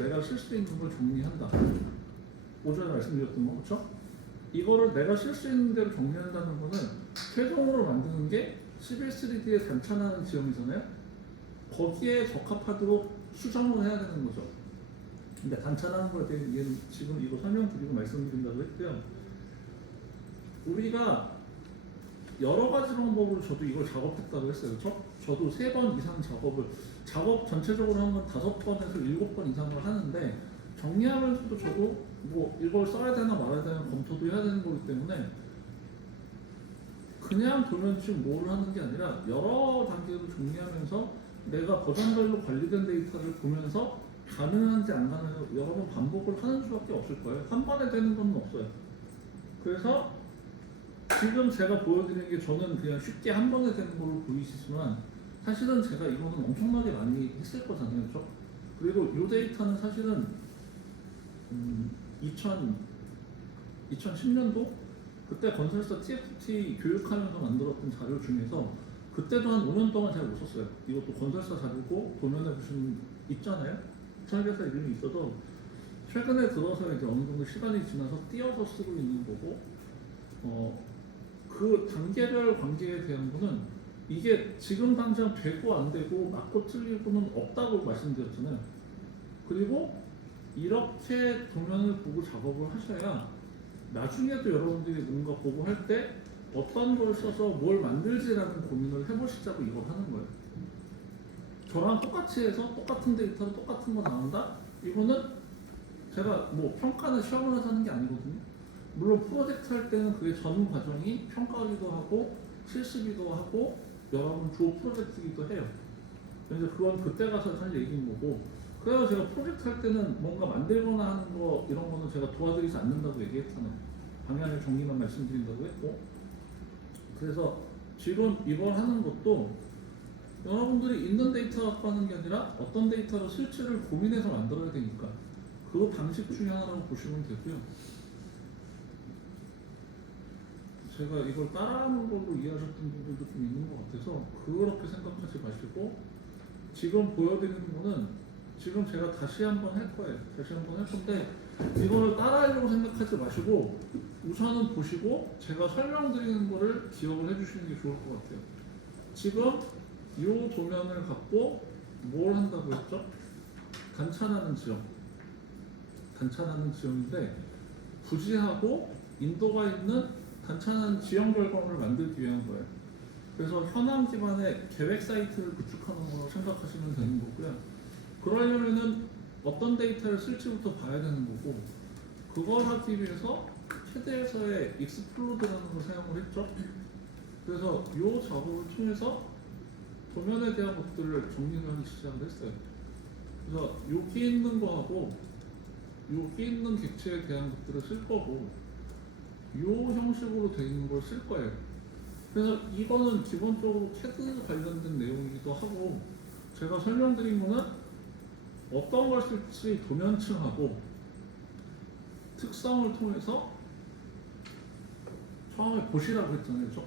내가 쓸 수 있는 걸 정리한다. 오전에 말씀드렸던 거 그렇죠? 이거를 내가 쓸 수 있는 대로 정리한다는 거는 최종으로 만드는 게 11.3D의 단차나는 지형이잖아요. 거기에 적합하도록 수정을 해야 되는 거죠. 근데 단차나는 거에 대해 얘는 지금 이거 설명드리고 말씀드린다고 했고요. 우리가 여러 가지 방법으로 저도 이걸 작업했다고 했어요. 저도 3번 이상 작업 전체적으로 하면 5번에서 7번 이상을 하는데 정리하면서도 저도 뭐 이걸 써야 되나 말아야 되나 검토도 해야 되는 거기 때문에 그냥 도면식 뭘 하는 게 아니라 여러 단계로 정리하면서 내가 버전별로 관리된 데이터를 보면서 가능한지 안 가능한지 여러 번 반복을 하는 수밖에 없을 거예요. 한 번에 되는 건 없어요. 그래서 지금 제가 보여드리는 게 저는 그냥 쉽게 한 번에 되는 걸로 보이시지만 사실은 제가 이거는 엄청나게 많이 했을 거잖아요. 그렇죠? 그리고 이 데이터는 사실은 2010년도 그때 건설사 TFT 교육하면서 만들었던 자료 중에서 그때도 한 5년 동안 잘 못 썼어요. 이것도 건설사 자료고 도면에 보시면 있잖아요. 설계사 이름이 있어도 최근에 들어서 이제 어느 정도 시간이 지나서 띄어서 쓰고 있는 거고 그 단계별 관계에 대한 거는 이게 지금 당장 되고 안 되고 맞고 틀리고는 없다고 말씀드렸잖아요. 그리고 이렇게 도면을 보고 작업을 하셔야 나중에도 여러분들이 뭔가 보고 할 때 어떤 걸 써서 뭘 만들지라는 고민을 해보시자고 이걸 하는 거예요. 저랑 똑같이 해서 똑같은 데이터로 똑같은 거 나온다? 이거는 제가 뭐 평가나 시험을 해서 하는 게 아니거든요. 물론 프로젝트 할 때는 그게 전 과정이 평가기도 하고 실습이기도 하고 여러 번 주요 프로젝트이기도 해요. 그래서 그건 그때 가서 할 얘기인 거고, 그래서 제가 프로젝트 할 때는 뭔가 만들거나 하는 거 이런 거는 제가 도와드리지 않는다고 얘기했잖아요. 방향의 정리만 말씀드린다고 했고, 그래서 지금 이걸 하는 것도 여러분들이 있는 데이터 갖고 하는 게 아니라 어떤 데이터로 쓸지를 고민해서 만들어야 되니까 그 방식 중에 하나라고 보시면 되고요. 제가 이걸 따라하는 걸로 이해하셨던 분들도 좀 있는 것 같아서 그렇게 생각하지 마시고, 지금 보여드리는 거는 지금 제가 다시 한번 할 거예요. 다시 한번 할 건데 이거를 따라하려고 생각하지 마시고 우선은 보시고 제가 설명드리는 거를 기억을 해주시는 게 좋을 것 같아요. 지금 이 도면을 갖고 뭘 한다고 했죠? 단차나는 지형. 단차나는 지형인데 부지하고 인도가 있는 단차나는 지형 결과물을 만들기 위한 거예요. 그래서 현황 기반의 계획 사이트를 구축하는 걸로 생각하시면 되는 거고요. 그러려면은 어떤 데이터를 쓸지부터 봐야 되는 거고, 그걸 하기 위해서 캐드에서의 익스플로드라는 걸 사용을 했죠. 그래서 이 작업을 통해서 도면에 대한 것들을 정리를 하기 시작을 했어요. 그래서 여기 있는 거하고 여기 있는 객체에 대한 것들을 쓸 거고 이 형식으로 되어 있는 걸 쓸 거예요. 그래서 이거는 기본적으로 캐드 관련된 내용이기도 하고, 제가 설명드린 거는 어떤 걸 쓸지 도면층하고 특성을 통해서 처음에 보시라고 했잖아요. 그렇죠?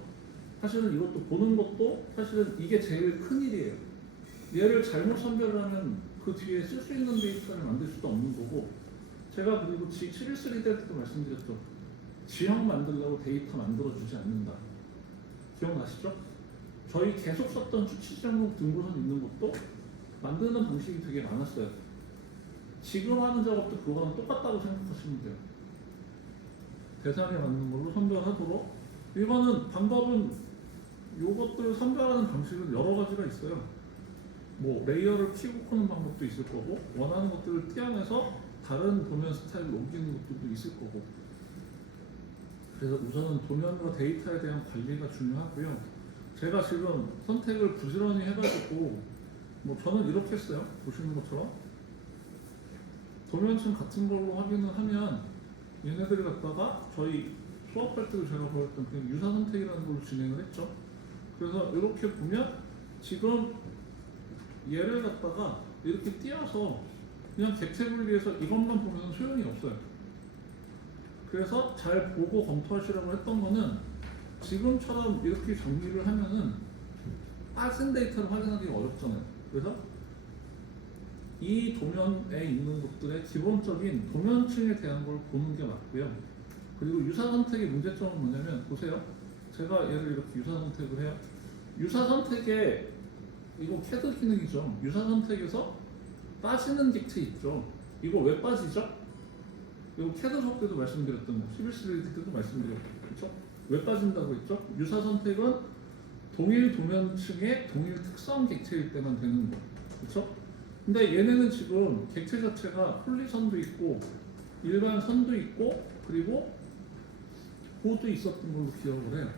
사실은 이것도 보는 것도 사실은 이게 제일 큰 일이에요. 얘를 잘못 선별하면 그 뒤에 쓸 수 있는 데이터를 만들 수도 없는 거고, 제가 그리고 G713 때도 말씀드렸죠. 지형 만들려고 데이터 만들어주지 않는다. 기억나시죠? 저희 계속 썼던 수치지형록 등고선 있는 것도 만드는 방식이 되게 많았어요. 지금 하는 작업도 그거랑 똑같다고 생각하시면 돼요. 대상에 맞는 걸로 선별하도록. 이거는 방법은 요것들 선별하는 방식은 여러 가지가 있어요. 뭐 레이어를 키고 크는 방법도 있을 거고, 원하는 것들을 띄어내서 다른 도면 스타일로 옮기는 것들도 있을 거고. 그래서 우선은 도면과 데이터에 대한 관리가 중요하고요. 제가 지금 선택을 부지런히 해가지고 뭐 저는 이렇게 했어요. 보시는 것처럼 도면층 같은 걸로 확인을 하면 얘네들이 갖다가 저희 수업할 때도 제가 보였던 그냥 유사 선택이라는 걸로 진행을 했죠. 그래서 이렇게 보면 지금 얘를 갖다가 이렇게 띄어서 그냥 객체 분리해서 이것만 보면 소용이 없어요. 그래서 잘 보고 검토하시라고 했던 거는 지금처럼 이렇게 정리를 하면은 빠진 데이터를 확인하기가 어렵잖아요. 그래서 이 도면에 있는 것들의 기본적인 도면층에 대한 걸 보는 게 맞고요. 그리고 유사 선택의 문제점은 뭐냐면 보세요. 제가 얘를 이렇게 유사 선택을 해요. 유사 선택에 이거 캐드 기능이죠. 유사 선택에서 빠지는 객체 있죠. 이거 왜 빠지죠? 이거 캐드 수업 때도 말씀드렸던 거, 11시리즈 때도 말씀드렸고, 그렇죠? 왜 빠진다고 했죠? 유사 선택은 동일 도면층의 동일 특성 객체일 때만 되는 거, 그렇죠? 근데 얘네는 지금 객체 자체가 폴리선도 있고 일반 선도 있고 그리고 호도 있었던 걸로 기억을 해요.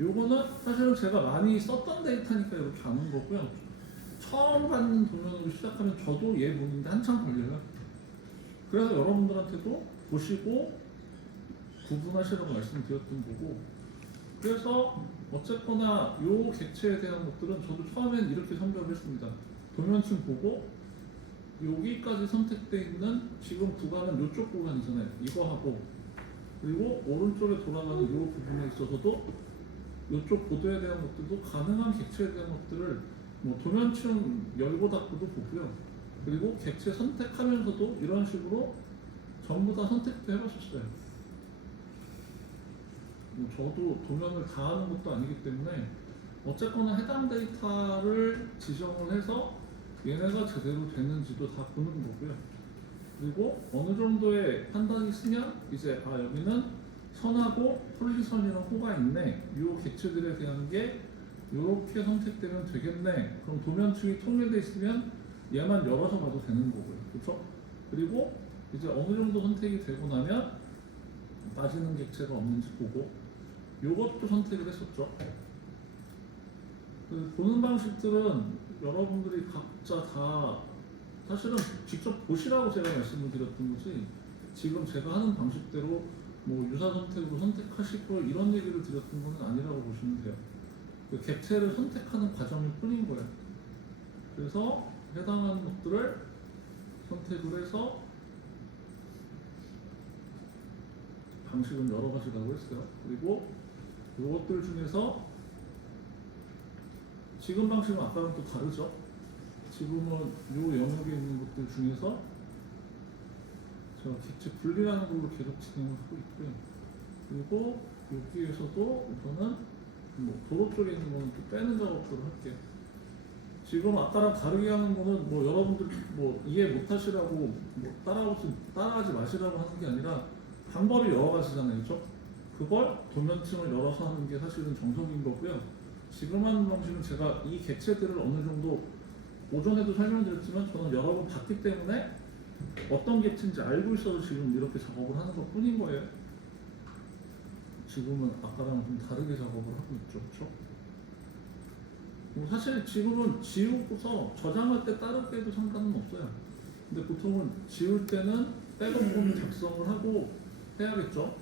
요거는 사실은 제가 많이 썼던 데이터니까 이렇게 아는 거고요. 처음 받는 도면으로 시작하면 저도 얘 보는데 한참 걸려요. 그래서 여러분들한테도 보시고 구분하시라고 말씀드렸던 거고, 그래서 어쨌거나 요 객체에 대한 것들은 저도 처음엔 이렇게 선별을 했습니다. 도면층 보고 여기까지 선택되어 있는 지금 구간은 이쪽 구간이잖아요. 이거 하고 그리고 오른쪽에 돌아가는 이 부분에 있어서도 이쪽 보도에 대한 것들도 가능한 객체에 대한 것들을 뭐 도면층 열고 닫고도 보고요. 그리고 객체 선택하면서도 이런 식으로 전부 다 선택도 해봤었어요. 뭐 저도 도면을 다 하는 것도 아니기 때문에 어쨌거나 해당 데이터를 지정을 해서 얘네가 제대로 되는지도 다 보는 거고요. 그리고 어느 정도의 판단이 있으면 이제 아 여기는 선하고 폴리선이랑 호가 있네. 이 객체들에 대한 게 이렇게 선택되면 되겠네. 그럼 도면층이 통일돼 있으면 얘만 열어서 봐도 되는 거고요. 그렇죠? 그리고 이제 어느 정도 선택이 되고 나면 빠지는 객체가 없는지 보고 요것도 선택을 했었죠. 그 보는 방식들은 여러분들이 각자 다 사실은 직접 보시라고 제가 말씀을 드렸던 거지, 지금 제가 하는 방식대로 뭐 유사 선택으로 선택하시고 이런 얘기를 드렸던 건 아니라고 보시면 돼요. 그 객체를 선택하는 과정일 뿐인 거예요. 그래서 해당하는 것들을 선택을 해서 방식은 여러 가지라고 했어요. 그리고 이것들 중에서 지금 방식은 아까랑 또 다르죠. 지금은 이 영역에 있는 것들 중에서 제가 객체 분리라는 걸로 계속 진행을 하고 있고요. 그리고 여기에서도 우선은 뭐 도로 쪽에 있는 거는 또 빼는 작업들을 할게요. 지금 아까랑 다르게 하는 거는 뭐 여러분들 뭐 이해 못 하시라고 뭐 따라하지 마시라고 하는 게 아니라 방법이 여러 가지잖아요. 그렇죠? 그걸 도면층을 열어서 하는 게 사실은 정석인 거고요. 지금 하는 방식은 제가 이 객체들을 어느 정도 오전에도 설명드렸지만 저는 여러 번 봤기 때문에 어떤 객체인지 알고 있어서 지금 이렇게 작업을 하는 것 뿐인 거예요. 지금은 아까랑 좀 다르게 작업을 하고 있죠. 그렇죠? 사실 지금은 지우고서 저장할 때 다르게 해도 상관은 없어요. 근데 보통은 지울 때는 백업 폼 작성을 하고 해야겠죠.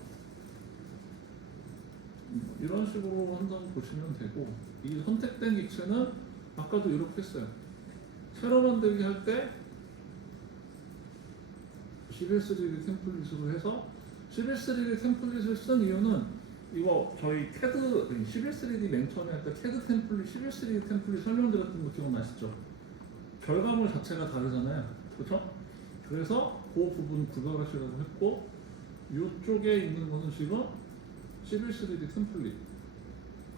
이런 식으로 한다고 보시면 되고, 이 선택된 객체는 아까도 이렇게 했어요. 새로 만들기 할 때 11.3D 템플릿으로 해서 11.3D 템플릿을 쓴 이유는 이거 저희 캐드 11.3D 맨 처음에 할 때 캐드 템플릿 11.3D 템플릿 설명드렸던 거 기억나시죠? 결과물 자체가 다르잖아요. 그렇죠? 그래서 그 부분 구별하시라고 했고, 이쪽에 있는 거는 지금 11.3D 템플릿.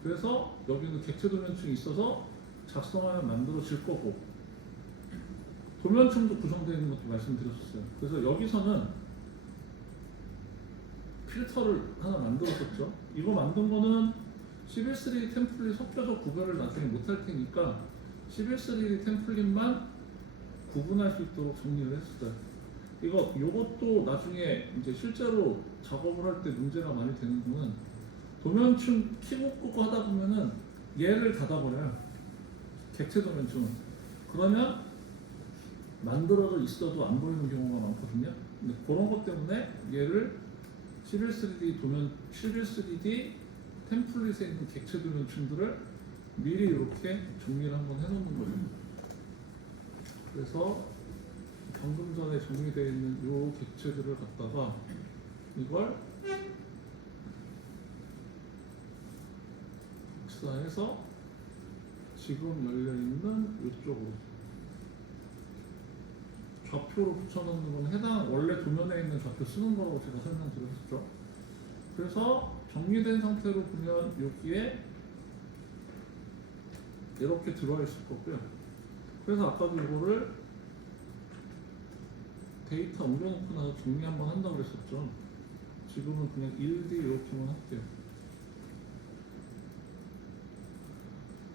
그래서 여기는 객체 도면층이 있어서 작성하면 만들어질 거고, 도면층도 구성되어 있는 것도 말씀드렸었어요. 그래서 여기서는 필터를 하나 만들었었죠. 이거 만든 거는 11.3D 템플릿 섞여서 구별을 나중에 못할 테니까 11.3D 템플릿만 구분할 수 있도록 정리를 했어요. 요것도 나중에 이제 실제로 작업을 할 때 문제가 많이 되는 거는 도면층 키고 끄고 하다 보면은 얘를 닫아버려요. 객체 도면층은. 그러면 만들어져 있어도 안 보이는 경우가 많거든요. 근데 그런 것 때문에 얘를 11.3D 템플릿에 있는 객체 도면층들을 미리 이렇게 정리를 한번 해놓는 거죠. 그래서 방금 전에 정리되어 있는 이 객체들을 갖다가 이걸 복사해서 지금 열려있는 이쪽으로 좌표로 붙여놓는 건 해당 원래 도면에 있는 좌표 쓰는 거라고 제가 설명드렸었죠. 그래서 정리된 상태로 보면 여기에 이렇게 들어와 있을 거고요. 그래서 아까도 이거를 데이터 옮겨놓고 나서 정리 한번 한다고 그랬었죠. 지금은 그냥 1D 이렇게만 할게요.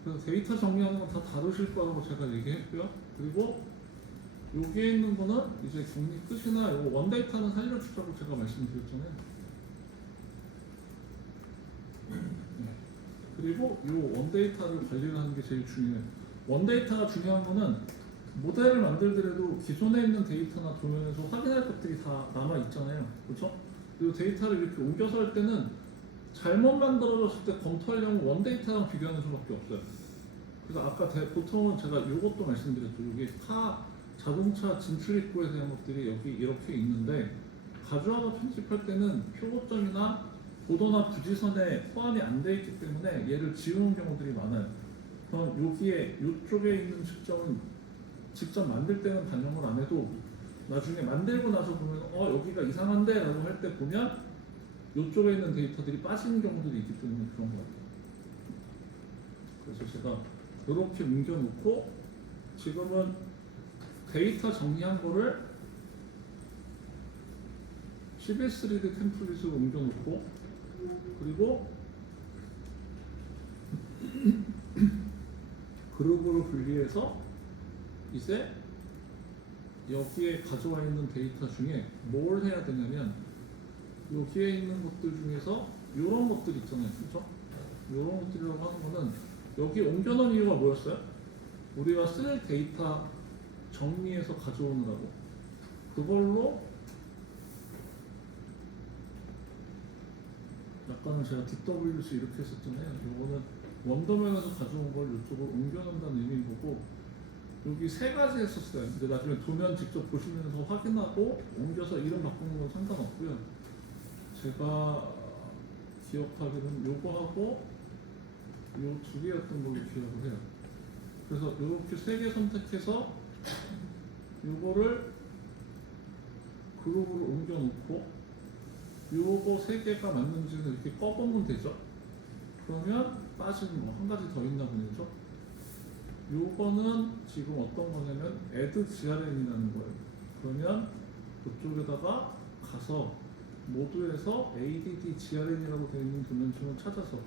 그래서 데이터 정리하는 건 다 다루실 거라고 제가 얘기했고요. 그리고 여기에 있는 거는 이제 정리 끝이나 요 원데이터는 살려주자고 제가 말씀드렸잖아요. 네. 그리고 요 원데이터를 관리를 하는 게 제일 중요해요. 원데이터가 중요한 거는 모델을 만들더라도 기존에 있는 데이터나 도면에서 확인할 것들이 다 남아 있잖아요. 그렇죠? 그리고 데이터를 이렇게 옮겨서 할 때는 잘못 만들어졌을 때 검토하려면 원데이터랑 비교하는 수밖에 없어요. 그래서 아까 보통은 제가 이것도 말씀드렸죠. 여기 카 자동차 진출 입구에 대한 것들이 여기 이렇게 있는데 가져와서 편집할 때는 표고점이나 보도나 부지선에 포함이 안 돼 있기 때문에 얘를 지우는 경우들이 많아요. 그럼 여기에 이쪽에 있는 측정은 직접 만들 때는 반영을 안 해도 나중에 만들고 나서 보면 여기가 이상한데 라고 할 때 보면 이쪽에 있는 데이터들이 빠지는 경우들이 있기 때문에 그런 것 같아요. 그래서 제가 이렇게 옮겨놓고 지금은 데이터 정리한 거를 11.3D 템플릿으로 옮겨놓고 그리고 그룹으로 분리해서 이제 여기에 가져와 있는 데이터 중에 뭘 해야 되냐면 여기에 있는 것들 중에서 이런 것들 있잖아요. 그렇죠? 이런 것들이라고 하는 거는 여기 옮겨놓은 이유가 뭐였어요? 우리가 쓸 데이터 정리해서 가져오느라고 그걸로 약간은 제가 DWC 이렇게 했었잖아요. 이거는 원도면에서 가져온 걸 이쪽으로 옮겨놓는다는 의미인 거고 여기 세 가지 했었어요. 근데 나중에 도면 직접 보시면서 확인하고 옮겨서 이름 바꾸는 건 상관없고요. 제가 기억하기로는 요거하고 요 두 개였던 걸로 기억을 해요. 그래서 이렇게 세 개 선택해서 요거를 그룹으로 옮겨놓고 요거 세 개가 맞는지는 이렇게 꺼보면 되죠. 그러면 빠지는 거 한 가지 더 있나 보네요. 요거는 지금 어떤 거냐면 add grn이라는 거예요. 그러면 그쪽에다가 가서 모두에서 add grn이라고 되어 있는 도면층을 찾아서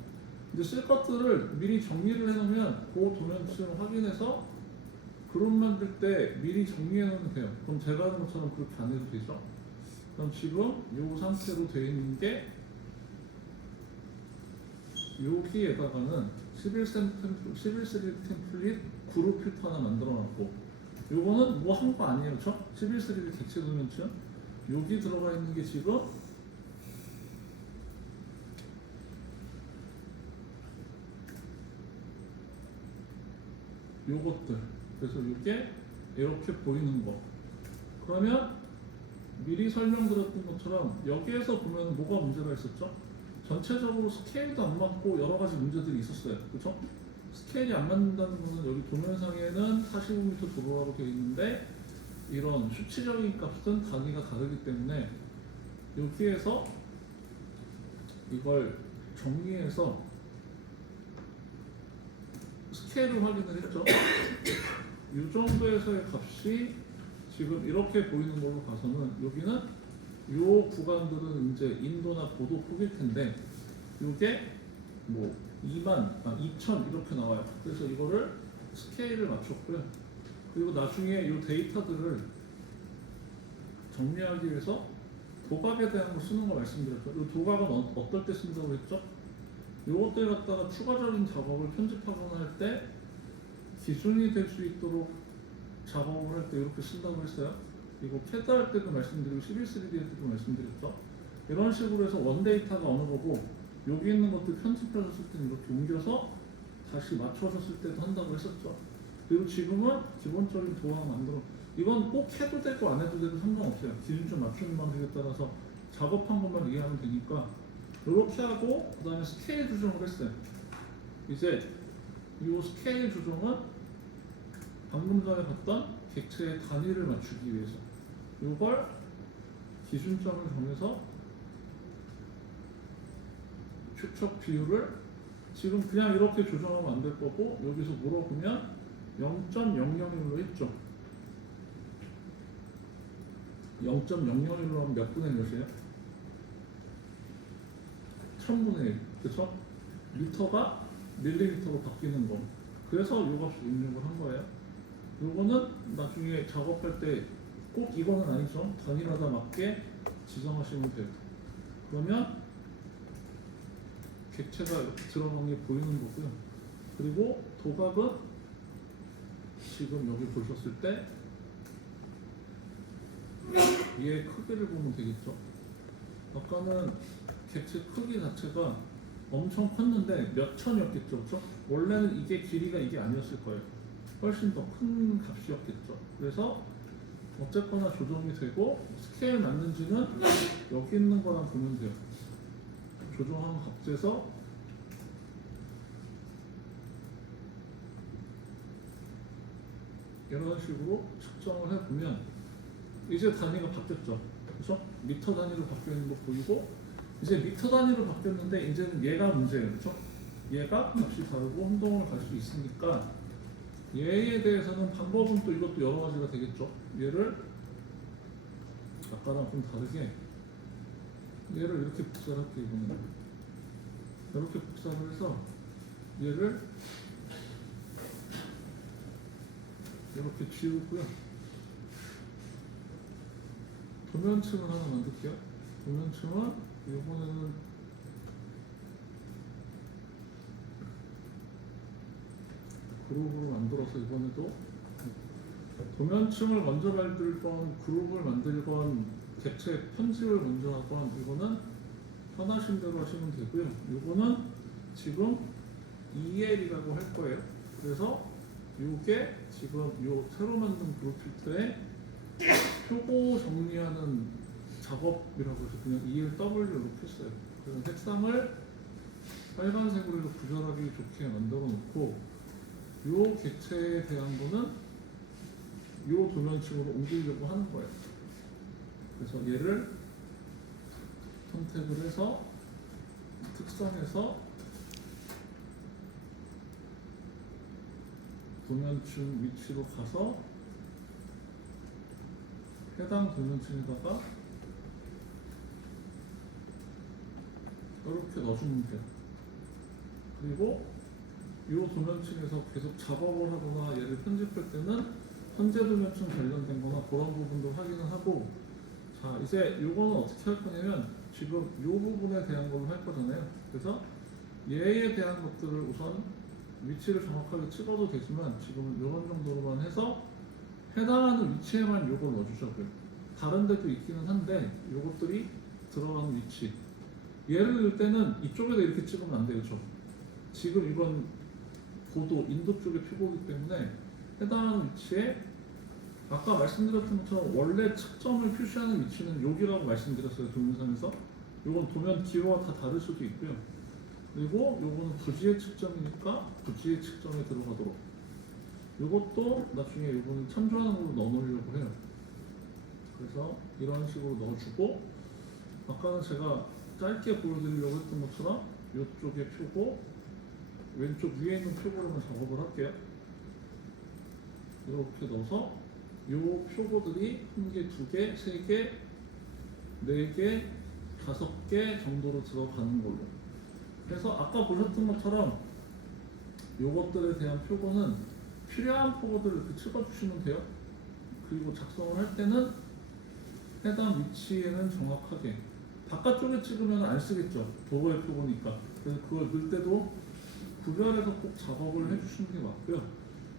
이제 쓸 것들을 미리 정리를 해놓으면 그 도면층을 확인해서 그룹 만들 때 미리 정리해 놓으면 돼요. 그럼 제가 하는 것처럼 그렇게 안 해도 되죠. 그럼 지금 요 상태로 되어 있는 게 여기에다가는 11.3D 템플릿 그룹 필터 하나 만들어 놨고 요거는 뭐 한 거 아니에요. 그렇죠? 11.3D 객체 도면층 여기 들어가 있는 게 지금 요것들 그래서 이게 이렇게 보이는 거 그러면 미리 설명드렸던 것처럼 여기에서 보면 뭐가 문제가 있었죠? 전체적으로 스케일도 안 맞고 여러 가지 문제들이 있었어요. 그렇죠? 스케일이 안 맞는다는 것은 여기 도면상에는 45m 도로라고 되어 있는데 이런 수치적인 값은 단위가 다르기 때문에 여기에서 이걸 정리해서 스케일을 확인을 했죠. 이 정도에서의 값이 지금 이렇게 보이는 걸로 봐서는 여기는 요 구간들은 이제 인도나 고도 폭일 텐데 요게 뭐 2,000 이렇게 나와요. 그래서 이거를 스케일을 맞췄고요. 그리고 나중에 요 데이터들을 정리하기 위해서 도각에 대한 걸 쓰는 거 말씀드렸죠. 이 도각은 어떨 때 쓴다고 했죠? 요것들 갖다가 추가적인 작업을 편집하거나 할 때 기준이 될 수 있도록 작업을 할 때 이렇게 쓴다고 했어요. 이거 캐드 할 때도 말씀드리고 11.3D 할 때도 말씀드렸죠. 이런 식으로 해서 원데이터가 어느 거고 여기 있는 것들 편집하셨을 때는 이렇게 옮겨서 다시 맞춰줬을 때도 한다고 했었죠. 그리고 지금은 기본적인 도항 만들어 이건 꼭 해도 되고 안 해도 되고 상관없어요. 기준점 맞추는 방식에 따라서 작업한 것만 이해하면 되니까 이렇게 하고 그 다음에 스케일 조정을 했어요. 이제 이 스케일 조정은 방금 전에 봤던 객체의 단위를 맞추기 위해서 이걸 기준점을 정해서 축척 비율을 지금 그냥 이렇게 조정하면 안 될 거고 여기서 물어보면 0.001로 했죠. 0.001로 하면 몇 분의 몇이에요? 1000분의 1. 그쵸? 미터가 밀리미터로 바뀌는 거. 그래서 이 값을 입력을 한 거예요. 요거는 나중에 작업할 때 꼭 이거는 아니죠. 단위마다 맞게 지정하시면 돼요. 그러면 객체가 이렇게 들어간 게 보이는 거고요. 그리고 도각은 지금 여기 보셨을 때 얘의 크기를 보면 되겠죠. 아까는 객체 크기 자체가 엄청 컸는데 몇 천이었겠죠, 그렇죠? 원래는 이게 길이가 이게 아니었을 거예요. 훨씬 더 큰 값이었겠죠. 그래서 어쨌거나 조정이 되고 스케일 맞는지는 여기 있는 거랑 보면 돼요. 조정한 값에서 이런 식으로 측정을 해보면 이제 단위가 바뀌었죠. 그렇죠? 미터 단위로 바뀌어 있는 거 보이고 이제 미터 단위로 바뀌었는데 이제는 얘가 문제예요. 그렇죠? 얘가 값이 다르고 혼동을 갈 수 있으니까 얘에 대해서는 방법은 또 이것도 여러 가지가 되겠죠. 얘를 아까랑 좀 다르게 얘를 이렇게 복사를 할게요. 이거는 이렇게 복사를 해서 얘를 이렇게 지우고요. 도면층을 하나 만들게요. 도면층은 이번에는 그룹으로 만들어서 이번에도 도면층을 먼저 만들건 그룹을 만들건 객체 편집을 먼저 하건 이거는 편하신 대로 하시면 되고요. 이거는 지금 EL이라고 할 거예요. 그래서 이게 지금 요 새로 만든 그룹 필터에 표고 정리하는 작업이라고 해서 그냥 ELW로 했어요. 그래서 색상을 빨간색으로 구별하기 좋게 만들어 놓고 요 객체에 대한 거는 요 도면층으로 옮기려고 하는 거예요. 그래서 얘를 선택을 해서 특성에서 도면층 위치로 가서 해당 도면층에다가 이렇게 넣어주면 돼요. 그리고 이 도면층에서 계속 작업을 하거나 얘를 편집할 때는 현재 도면층 관련된 거나 그런 부분도 확인을 하고 자 이제 이거는 어떻게 할 거냐면 지금 이 부분에 대한 걸로 할 거잖아요. 그래서 얘에 대한 것들을 우선 위치를 정확하게 찍어도 되지만 지금 이런 정도로만 해서 해당하는 위치에만 이걸 넣어주자고요. 다른 데도 있기는 한데 이것들이 들어가는 위치 얘를 넣을 때는 이쪽에다 이렇게 찍으면 안 되죠. 지금 이건 고도 인도 쪽의 표고이기 때문에 해당하는 위치에 아까 말씀드렸던 것처럼 원래 측정을 표시하는 위치는 여기라고 말씀드렸어요. 도면상에서 이건 도면 기호와 다 다를 수도 있고요. 그리고 요거는 부지의 측정이니까 부지의 측정에 들어가도록 이것도 나중에 요거는 참조하는 걸로 넣어놓으려고 해요. 그래서 이런 식으로 넣어주고 아까는 제가 짧게 보여드리려고 했던 것처럼 이쪽에 표고 왼쪽 위에 있는 표고로만 작업을 할게요. 이렇게 넣어서 요 표고들이 1개, 2개, 3개, 4개, 5개 정도로 들어가는 걸로. 그래서 아까 보셨던 것처럼 요것들에 대한 표고는 필요한 표고들을 이렇게 찍어주시면 돼요. 그리고 작성을 할 때는 해당 위치에는 정확하게 바깥쪽에 찍으면 안 쓰겠죠. 도어의 표고니까. 그래서 그걸 넣을 때도 구별해서 꼭 작업을 해주시는 게 맞고요.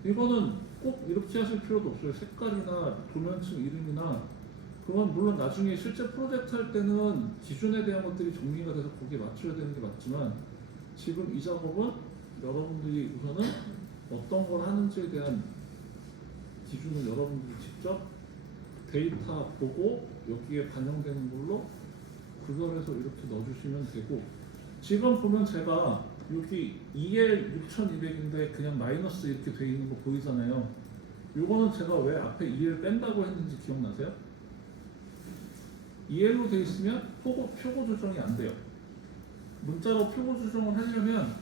이거는 꼭 이렇게 하실 필요도 없어요. 색깔이나 도면층 이름이나 그건 물론 나중에 실제 프로젝트 할 때는 기준에 대한 것들이 정리가 돼서 거기에 맞춰야 되는 게 맞지만 지금 이 작업은 여러분들이 우선은 어떤 걸 하는지에 대한 기준을 여러분들이 직접 데이터 보고 여기에 반영되는 걸로 구별해서 이렇게 넣어주시면 되고 지금 보면 제가 여기 EL 6200인데 그냥 마이너스 이렇게 돼 있는 거 보이잖아요. 요거는 제가 왜 앞에 EL 뺀다고 했는지 기억나세요? EL로 돼 있으면 표고 조정이 안 돼요. 문자로 표고 조정을 하려면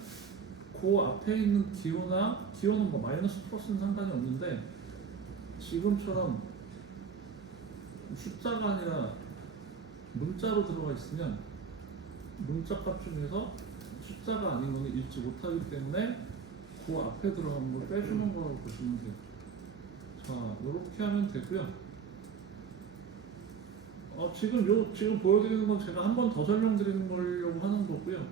그 앞에 있는 기호는 뭐 마이너스 플러스는 상관이 없는데 지금처럼 숫자가 아니라 문자로 들어가 있으면 문자값 중에서 숫자가 아닌 거는 읽지 못하기 때문에 그 앞에 들어가는 걸 빼주는 거라고 보시면 돼요. 자, 이렇게 하면 되고요. 지금 보여드리는 건 제가 한 번 더 설명드리는 거려고 하는 거고요.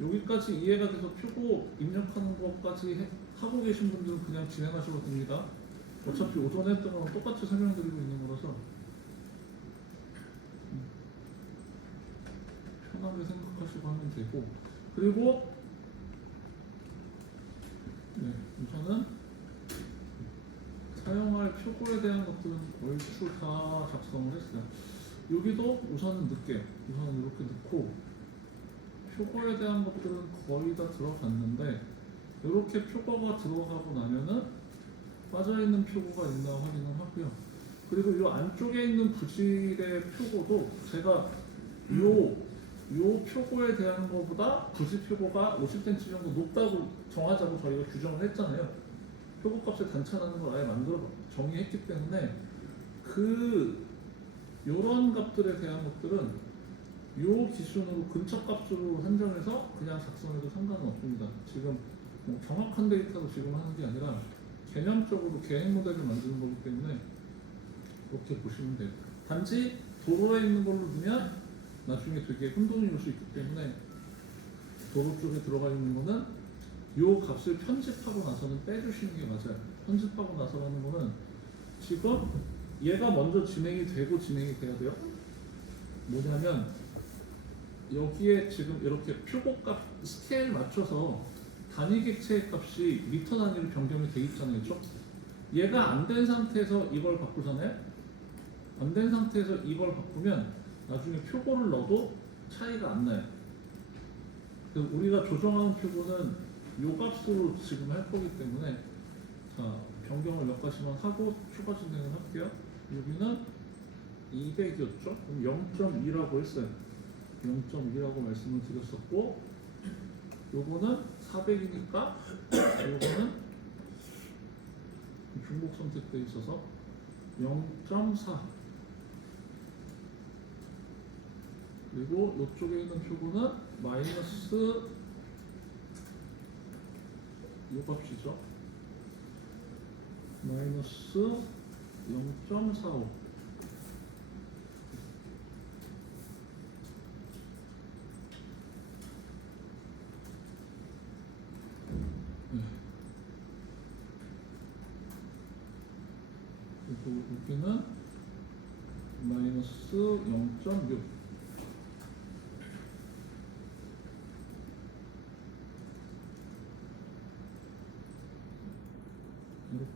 여기까지 이해가 돼서 표고 입력하는 것까지 하고 계신 분들은 그냥 진행하셔도 됩니다. 어차피 오전에 했던 거랑 똑같이 설명드리고 있는 거라서 편하게 생각하시고 하면 되고, 그리고 네, 우선은 사용할 표고에 대한 것들은 거의 다 작성을 했어요. 여기도 우선은 넣을게요. 우선은 이렇게 넣고 표고에 대한 것들은 거의 다 들어갔는데 이렇게 표고가 들어가고 나면은 빠져있는 표고가 있나 확인을 하고요. 그리고 이 안쪽에 있는 부질의 표고도 제가 요 표고에 대한 것보다 부질 표고가 50cm 정도 높다고 정하자고 저희가 규정을 했잖아요. 표고 값을 단차라는 걸 아예 만들어 정의했기 때문에 요런 값들에 대한 것들은 요 기준으로 근처 값으로 한정해서 그냥 작성해도 상관은 없습니다. 지금 뭐 정확한 데이터로 지금 하는 게 아니라 개념적으로 계획 모델을 만드는 거기 때문에 그렇게 보시면 돼요. 단지 도로에 있는 걸로 두면 나중에 되게 혼돈이 올 수 있기 때문에 도로 쪽에 들어가 있는 거는 요 값을 편집하고 나서는 빼주시는 게 맞아요. 편집하고 나서라는 거는 지금 얘가 먼저 진행이 되고 진행이 돼야 돼요. 뭐냐면 여기에 지금 이렇게 표고값 스케일 맞춰서 단위 객체의 값이 미터 단위로 변경이 돼 있잖아요. 그렇죠? 얘가 안 된 상태에서 이걸 바꾸잖아요. 안 된 상태에서 이걸 바꾸면 나중에 표고를 넣어도 차이가 안 나요. 그래서 우리가 조정하는 표고는 요 값으로 지금 할 거기 때문에 자, 변경을 몇 가지만 하고 추가 진행을 할게요. 여기는 200이었죠? 그럼 0.2라고 했어요. 0.2라고 말씀을 드렸었고, 요거는 400이니까 요거는 중복 선택돼 있어서 0.4. 그리고 이쪽에 있는 표고는 마이너스 요 값이죠. 마이너스 0.45. 그리고 여기는 마이너스 0.6. 이렇게.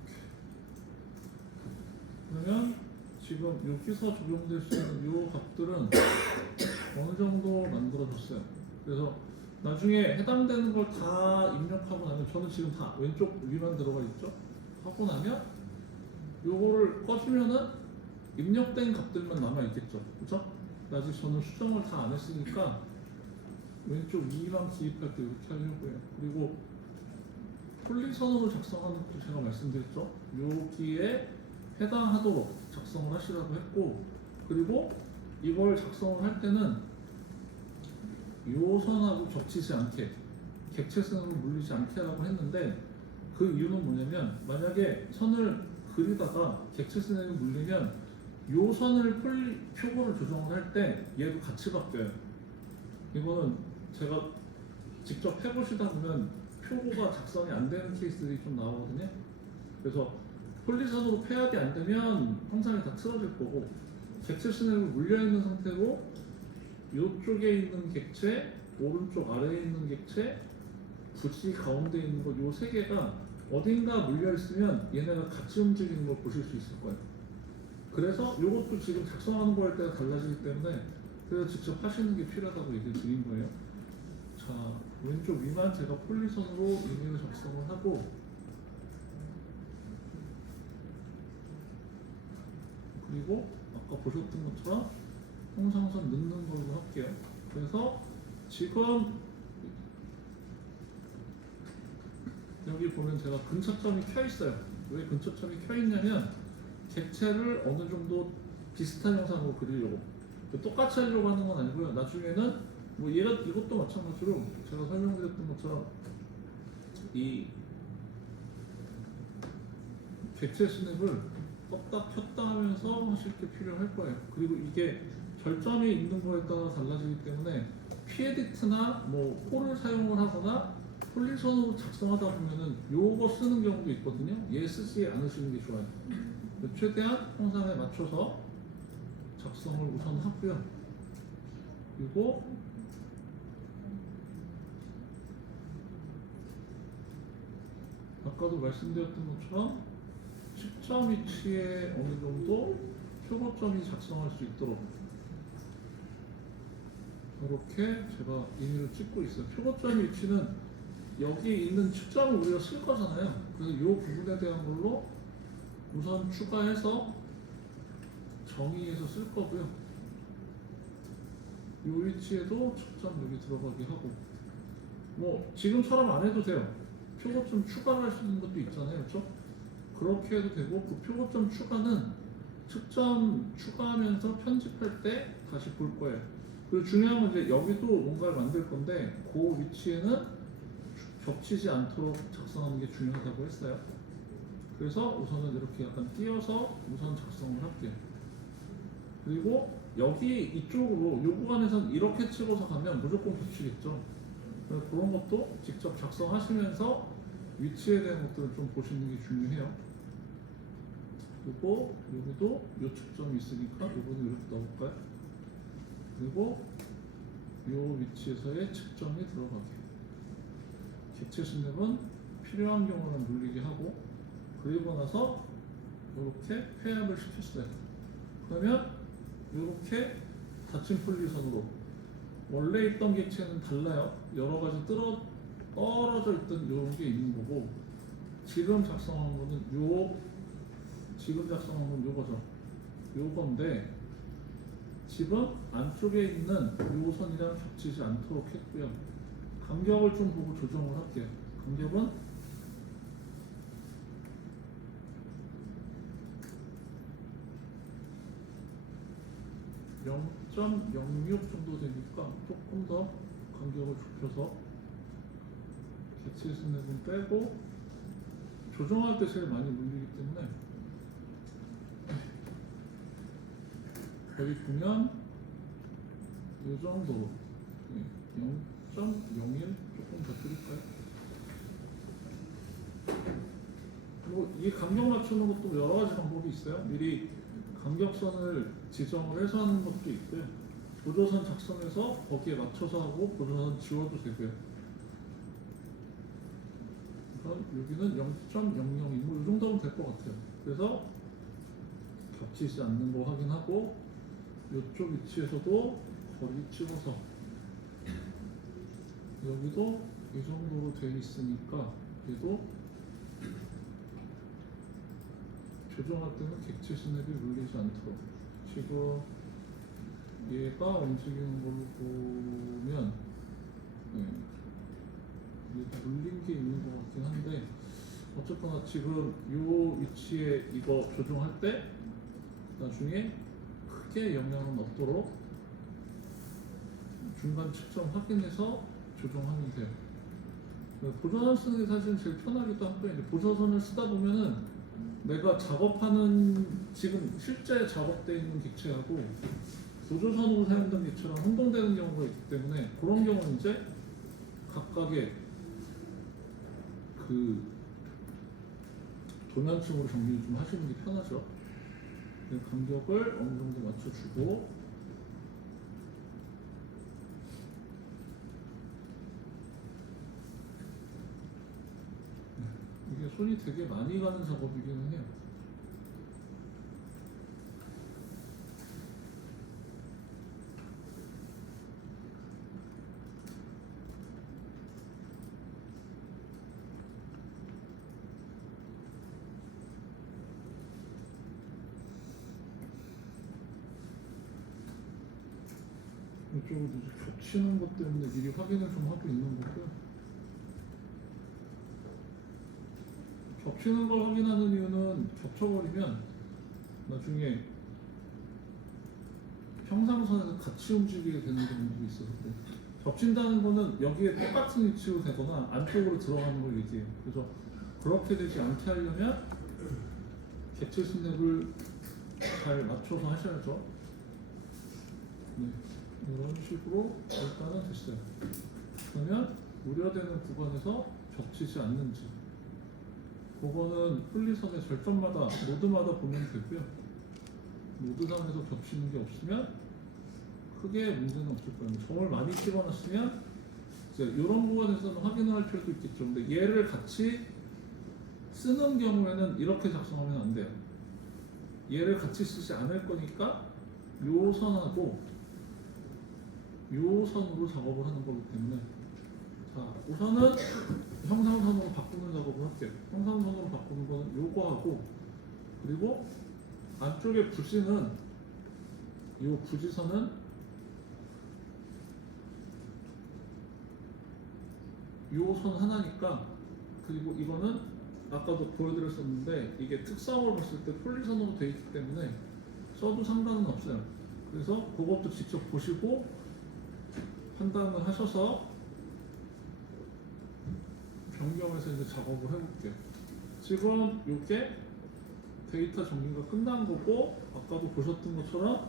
그러면 지금 여기서 적용될 수 있는 이 값들은 어느 정도 만들어졌어요. 그래서 나중에 해당되는 걸 다 입력하고 나면 저는 지금 다 왼쪽 위만 들어가 있죠. 하고 나면 요거를 꺼주면은 입력된 값들만 남아 있겠죠. 그렇죠? 아직 저는 수정을 다 안 했으니까 왼쪽 위만 기입할 때 이렇게 하려고요. 그리고 폴리선으로 작성하는 것도 제가 말씀드렸죠. 여기에 해당하도록 작성을 하시라고 했고, 그리고 이걸 작성을 할 때는 요 선하고 겹치지 않게 객체선으로 물리지 않게라고 했는데 그 이유는 뭐냐면 만약에 선을 그리다가 객체선에 물리면 요 선을 표고를 조정을 할 때 얘도 같이 바뀌어요. 이거는 제가 직접 해보시다 보면 표고가 작성이 안 되는 케이스들이 좀 나오거든요. 그래서 폴리선으로 패압이 안 되면 항상 다 틀어질 거고, 객체 스냅을 물려있는 상태로 이쪽에 있는 객체, 오른쪽 아래에 있는 객체, 부지 가운데 있는 거 요 세 개가 어딘가 물려있으면 얘네가 같이 움직이는 걸 보실 수 있을 거예요. 그래서 이것도 지금 작성하는 거 할 때가 달라지기 때문에 그래서 직접 하시는 게 필요하다고 얘기를 드린 거예요. 자, 왼쪽 위만 제가 폴리선으로 이메일 작성을 하고, 그리고 아까 보셨던 것처럼 형상선 넣는 걸로 할게요. 그래서 지금 여기 보면 제가 근처점이 켜 있어요. 왜 근처점이 켜 있냐면 객체를 어느 정도 비슷한 형상으로 그리려고, 똑같이 하려고 하는 건 아니고요. 나중에는 뭐 이것도 마찬가지로 제가 설명드렸던 것처럼 이 객체 스냅을 껐다 켰다 하면서 하실 게 필요할 거예요. 그리고 이게 결점이 있는 거에 따라 달라지기 때문에 피에디트나 뭐 폴을 사용을 하거나 폴리선으로 작성하다 보면은 요거 쓰는 경우도 있거든요. 얘 쓰지 않으시는 게 좋아요. 최대한 형상에 맞춰서 작성을 우선 하고요. 그리고 아까도 말씀드렸던 것처럼 측정 위치에 어느 정도 표고점이 작성할 수 있도록 이렇게 제가 임의로 찍고 있어요. 표고점 위치는 여기 있는 측정을 우리가 쓸 거잖아요. 그래서 이 부분에 대한 걸로 우선 추가해서 정의해서 쓸 거고요. 이 위치에도 측정 여기 들어가게 하고, 뭐 지금처럼 안 해도 돼요. 표고점 추가를 할 수 있는 것도 있잖아요, 그렇죠? 그렇게 해도 되고, 그 표고점 추가는 측정 추가하면서 편집할 때 다시 볼 거예요. 그리고 중요한 건 이제 여기도 뭔가를 만들 건데 그 위치에는 겹치지 않도록 작성하는 게 중요하다고 했어요. 그래서 우선은 이렇게 약간 띄어서 우선 작성을 할게요. 그리고 여기 이쪽으로 요 구간에서는 이렇게 찍어서 가면 무조건 겹치겠죠. 그래서 그런 것도 직접 작성하시면서 위치에 대한 것들을 좀 보시는 게 중요해요. 그리고 여기도 요 측정이 있으니까 요거는 이렇게 넣어볼까요? 그리고 요 위치에서의 측정이 들어가게. 객체 스냅은 필요한 경우는 눌리게 하고, 그리고 나서 이렇게 폐압을 시켰어요. 그러면 이렇게 닫힌 폴리선으로 원래 있던 객체는 달라요. 여러 가지 떨어져 있던 이런 게 있는 거고, 지금 작성한 거는 지금 작성한 건 요거죠. 요건데 지금 안쪽에 있는 요 선이랑 겹치지 않도록 했고요. 간격을 좀 보고 조정을 할게요. 간격은 0.06 정도 되니까 조금 더 간격을 좁혀서 객체 스냅은 빼고, 조정할 때 제일 많이 물리기 때문에 여기 보면 이 정도로 0.01 조금 더 줄일까요? 뭐 이 간격 맞추는 것도 여러 가지 방법이 있어요. 미리 간격선을 지정을 해서 하는 것도 있고요. 보조선 작성해서 거기에 맞춰서 하고 보조선 지워도 되고요. 그럼 여기는 0.00, 뭐 이 정도면 될 것 같아요. 그래서 겹치지 않는 거 확인하고, 이쪽 위치에서도 거리 찍어서 여기도 이 정도로 돼 있으니까 얘도 조정할 때는 객체 스냅이 물리지 않도록, 지금 얘가 움직이는 걸로 보면 얘도 물린 게 있는 것 같긴 한데, 어쨌거나 지금 이 위치에 이거 조정할 때 나중에 크게 영향은 없도록 중간 측정 확인해서 조정하면 돼요. 보조선 쓰는 게 사실 제일 편하기도 하고, 이제 보조선을 쓰다 보면은 내가 작업하는 지금 실제 작업되어 있는 객체하고 보조선으로 사용된 객체랑 혼동되는 경우가 있기 때문에, 그런 경우는 이제 각각의 그 도면층으로 정리를 좀 하시는 게 편하죠. 간격을 어느 정도 맞춰주고, 이게 손이 되게 많이 가는 작업이기는 해요. 이쪽으로 이제 겹치는 것 때문에 미리 확인을 좀 하고 있는 거고요. 겹치는 걸 확인하는 이유는 겹쳐버리면 나중에 평상선에서 같이 움직이게 되는 경우도 있어서 그래요. 겹친다는 거는 여기에 똑같은 위치로 되거나 안쪽으로 들어가는 걸 얘기해요. 그래서 그렇게 되지 않게 하려면 객체 스냅을 잘 맞춰서 하셔야죠. 네, 이런 식으로 일단은 됐어요. 그러면 우려되는 구간에서 겹치지 않는지 그거는 분리선의 절점마다 모드마다 보면 되고요. 모드상에서 겹치는 게 없으면 크게 문제는 없을 거예요. 점을 많이 찍어놨으면 이제 이런 부분에서는 확인을 할 필요도 있겠죠. 근데 얘를 같이 쓰는 경우에는 이렇게 작성하면 안 돼요. 얘를 같이 쓰지 않을 거니까 요 선하고 요 선으로 작업을 하는 거기 때문에 자 우선은 형상선으로 바꾸는 작업을 할게요. 형상선으로 바꾸는 거는 요거 하고 그리고 안쪽에 부지는 요 부지선은 요 선 하나니까 그리고 이거는 아까도 보여드렸었는데 이게 특성을 봤을 때 폴리선으로 되어 있기 때문에 써도 상관은 없어요. 그래서 그것도 직접 보시고 판단을 하셔서 변경해서 이제 작업을 해볼게요. 지금 이게 데이터 정리가 끝난 거고 아까도 보셨던 것처럼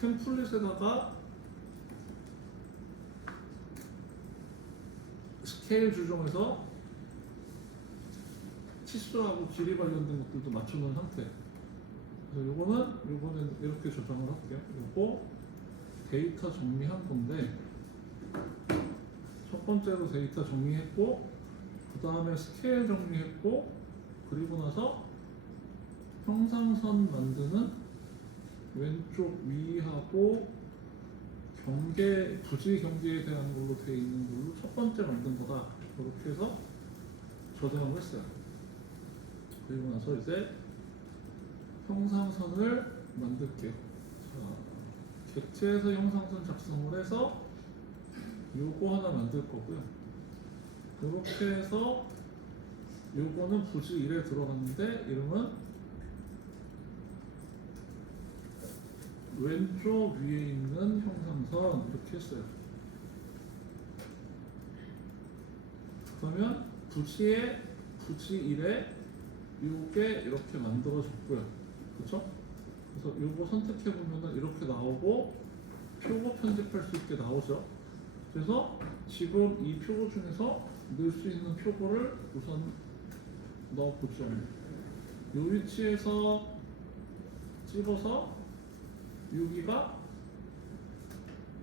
템플릿에다가 스케일 조정해서 치수하고 길이 관련된 것들도 맞춰놓은 상태. 그래서 요거는 이렇게 조정을 할게요. 요거 데이터 정리한 건데 첫 번째로 데이터 정리했고 그 다음에 스케일 정리했고 그리고 나서 형상선 만드는 왼쪽 위하고 경계 부지 경계에 대한 걸로 되어 있는 걸로 첫 번째 만든 거다. 그렇게 해서 저장을 했어요. 그리고 나서 이제 형상선을 만들게요. 자, 객체에서 형상선 작성을 해서 요거 하나 만들 거고요. 이렇게 해서 요거는 부지 1에 들어갔는데 이름은 왼쪽 위에 있는 형상선 이렇게 했어요. 그러면 부지 1에 요게 이렇게 만들어졌고요. 그렇죠? 그래서 요거 선택해 보면은 이렇게 나오고 표고 편집할 수 있게 나오죠. 그래서 지금 이 표고 중에서 넣을 수 있는 표고를 우선 넣어보죠. 요 위치에서 찍어서 여기가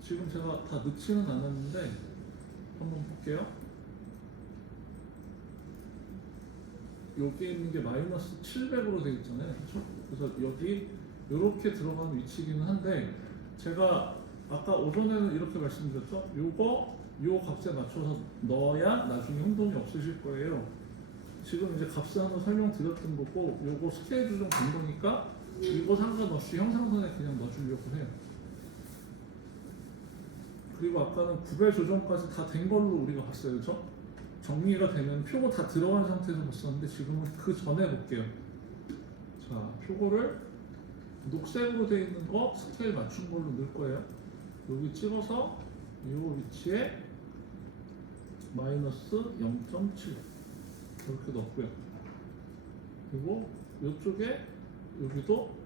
지금 제가 다 넣지는 않았는데 한번 볼게요. 여기 있는 게 마이너스 700으로 되어 있잖아요. 그렇죠? 그래서 여기 이렇게 들어가는 위치이기는 한데 제가 아까 오전에는 이렇게 말씀드렸죠. 요 값에 맞춰서 넣어야 나중에 혼동이 없으실 거예요. 지금 이제 값을 한번 설명드렸던 거고 요거 스케일 조정 된 거니까 이거 상관없이 형상선에 그냥 넣어주려고 해요. 그리고 아까는 구별 조정까지 다 된 걸로 우리가 봤어요. 그렇죠? 정리가 되면 표고 다 들어간 상태에서 봤었는데 지금은 그 전에 볼게요. 자, 표고를 녹색으로 되어 있는 거 스케일 맞춘 걸로 넣을 거예요. 여기 찍어서 이 위치에 마이너스 0.7 이렇게 넣고요. 그리고 이쪽에 여기도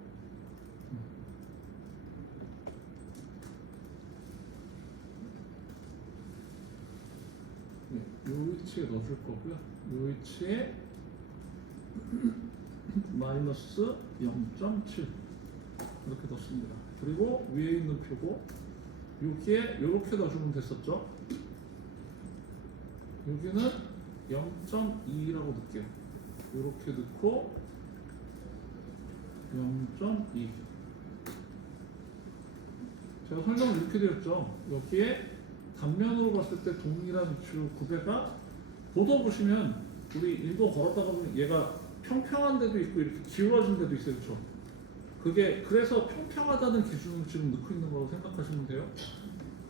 이 위치에 넣어줄 거고요. 이 위치에 마이너스 0.7 이렇게 넣습니다. 그리고 위에 있는 표고 여기에 이렇게 넣어주면 됐었죠. 여기는 0.2라고 넣을게요. 이렇게 넣고 0.2 제가 설명을 이렇게 드렸죠. 여기에 단면으로 봤을 때 동일한 위치로 구배가 보도 보시면 우리 일도 걸었다가 보면 얘가 평평한 데도 있고 이렇게 기울어진 데도 있어요. 그렇죠? 그게 그래서 평평하다는 기준을 지금 넣고 있는 거라고 생각하시면 돼요.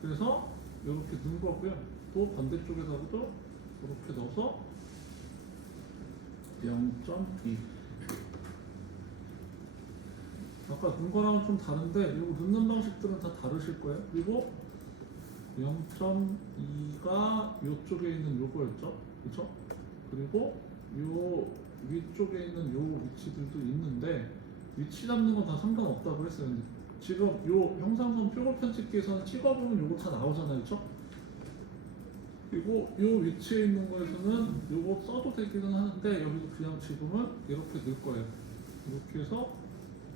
그래서 이렇게 넣은 거고요. 또 반대쪽에다가도 이렇게 넣어서 0.2. 아까 넣은 거랑은 좀 다른데 이거 넣는 방식들은 다 다르실 거예요. 그리고 0.2가 이쪽에 있는 요거였죠, 그렇죠? 그리고 요 위쪽에 있는 요 위치들도 있는데 위치 잡는 건 다 상관없다고 했어요. 근데 지금 요 형상선 표고 편집기에서는 찍어보면 요거 다 나오잖아요, 그렇죠? 그리고 요 위치에 있는 거에서는 요거 써도 되기는 하는데 여기도 그냥 지금은 이렇게 넣을 거예요. 이렇게 해서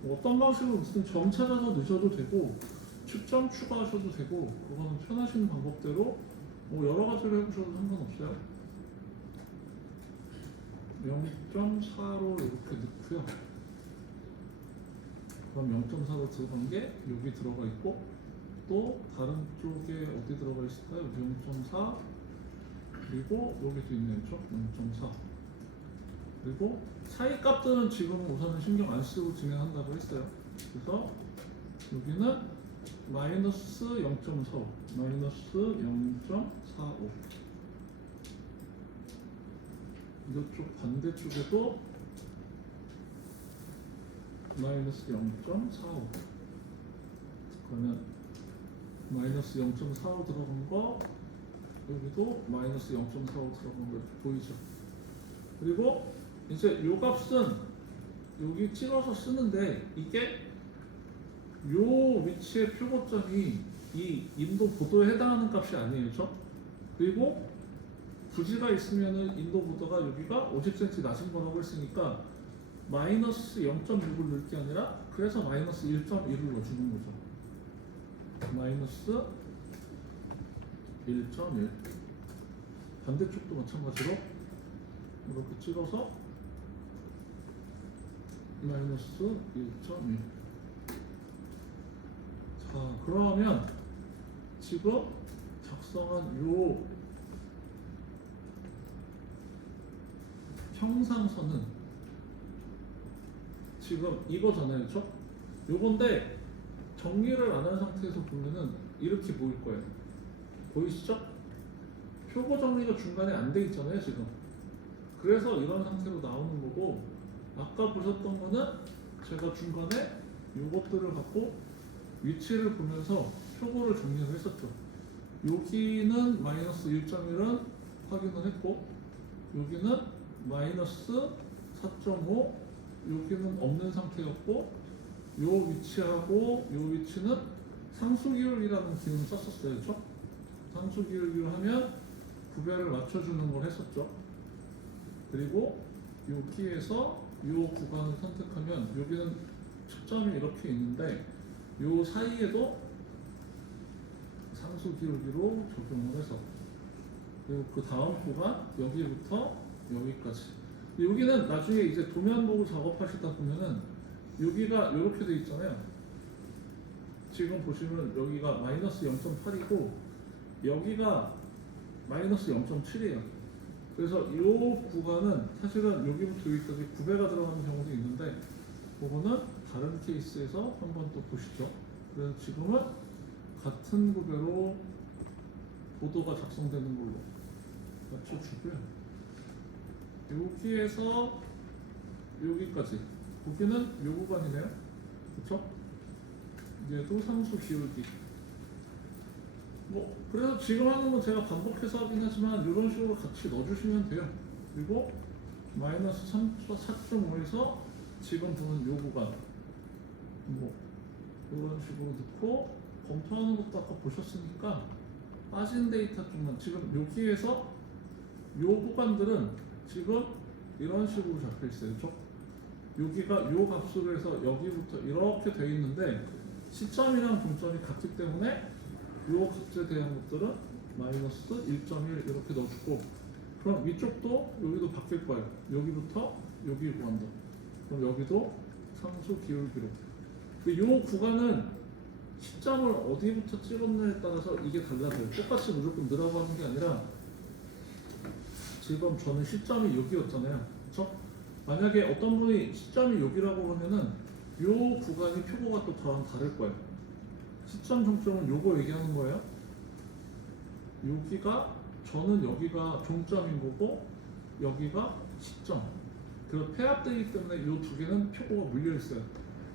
어떤 방식으로 무슨 점 찾아서 넣으셔도 되고 축점 추가하셔도 되고 그거는 편하신 방법대로 뭐 여러 가지로 해보셔도 상관없어요. 0.4로 이렇게 넣고요. 그럼 0.4로 들어간 게 여기 들어가 있고 또 다른 쪽에 어디 들어가 있을까요? 0.4 그리고 여기도 있네요. 0.4 그리고 사이 값들은 지금은 우선은 신경 안 쓰고 진행한다고 했어요. 그래서 여기는 마이너스 0.45 마이너스 0.45 이쪽 반대쪽에도 마이너스 0.45 그러면 마이너스 0.45 들어간 거 여기도 마이너스 0.45 들어간 거 보이죠? 그리고 이제 요 값은 여기 찍어서 쓰는데 이게 요 위치의 표고점이 이 인도 보도에 해당하는 값이 아니에요, 그렇죠? 그리고 부지가 있으면은 인도 보도가 여기가 50cm 낮은 거라고 했으니까 마이너스 0.6을 넣을 게 아니라 그래서 마이너스 1.1을 넣어주는 거죠. 마이너스 1.1 반대쪽도 마찬가지로 이렇게 찍어서 마이너스 1.1 자 그러면 지금 작성한 요 형상선은 지금 이거잖아요, 그렇죠? 요건데 정리를 안 한 상태에서 보면은 이렇게 보일 거예요. 보이시죠? 표고 정리가 중간에 안 돼 있잖아요, 지금. 그래서 이런 상태로 나오는 거고 아까 보셨던 거는 제가 중간에 요것들을 갖고 위치를 보면서 표고를 정리를 했었죠. 여기는 마이너스 1.1은 확인을 했고 여기는 마이너스 4.5 여기는 없는 상태였고 요 위치하고 요 위치는 상수기울기라는 기능을 썼었어요, 그렇죠? 상수기울기를 하면 구별을 맞춰주는 걸 했었죠. 그리고 여기에서 요 구간을 선택하면 여기는 측점이 이렇게 있는데 요 사이에도 상수기울기로 적용을 해서 그리고 그 다음 구간 여기부터 여기까지 여기는 나중에 이제 도면 보고 작업하시다 보면은 여기가 이렇게 돼 있잖아요. 지금 보시면 여기가 마이너스 0.8이고 여기가 마이너스 0.7이에요. 그래서 이 구간은 사실은 여기부터 여기까지 9배가 들어가는 경우도 있는데 그거는 다른 케이스에서 한번 또 보시죠. 그래서 지금은 같은 구배로 보도가 작성되는 걸로 맞춰주고요. 여기에서 여기까지 여기는 요 구간이네요, 그렇죠? 얘도 상수 기울기. 뭐 그래서 지금 하는 건 제가 반복해서 하긴 하지만 이런 식으로 같이 넣어주시면 돼요. 그리고 마이너스 4.5에서 지금 보는 요 구간 뭐 이런 식으로 넣고 검토하는 것도 아까 보셨으니까 빠진 데이터 쪽만 지금 여기에서 요 구간들은 지금 이런 식으로 잡혀 있어요, 그렇죠? 여기가 요 값으로 해서 여기부터 이렇게 돼 있는데 시점이랑 동점이 같기 때문에 요 값에 대한 것들은 마이너스 1.1 이렇게 넣어주고 그럼 위쪽도 여기도 바뀔 거예요. 여기부터 여기 구간다. 그럼 여기도 상수 기울기로. 요 구간은 시점을 어디부터 찍었냐에 따라서 이게 달라져요. 똑같이 무조건 넣으라고 하는 게 아니라 지금 저는 시점이 여기였잖아요, 그렇죠? 만약에 어떤 분이 시점이 여기라고 하면은 요 구간이 표고가 또 저랑 다를 거예요. 시점 정점은 요거 얘기하는 거예요. 여기가 저는 여기가 종점인 거고 여기가 시점. 그리고 폐합되기 때문에 이 두 개는 표고가 물려 있어요.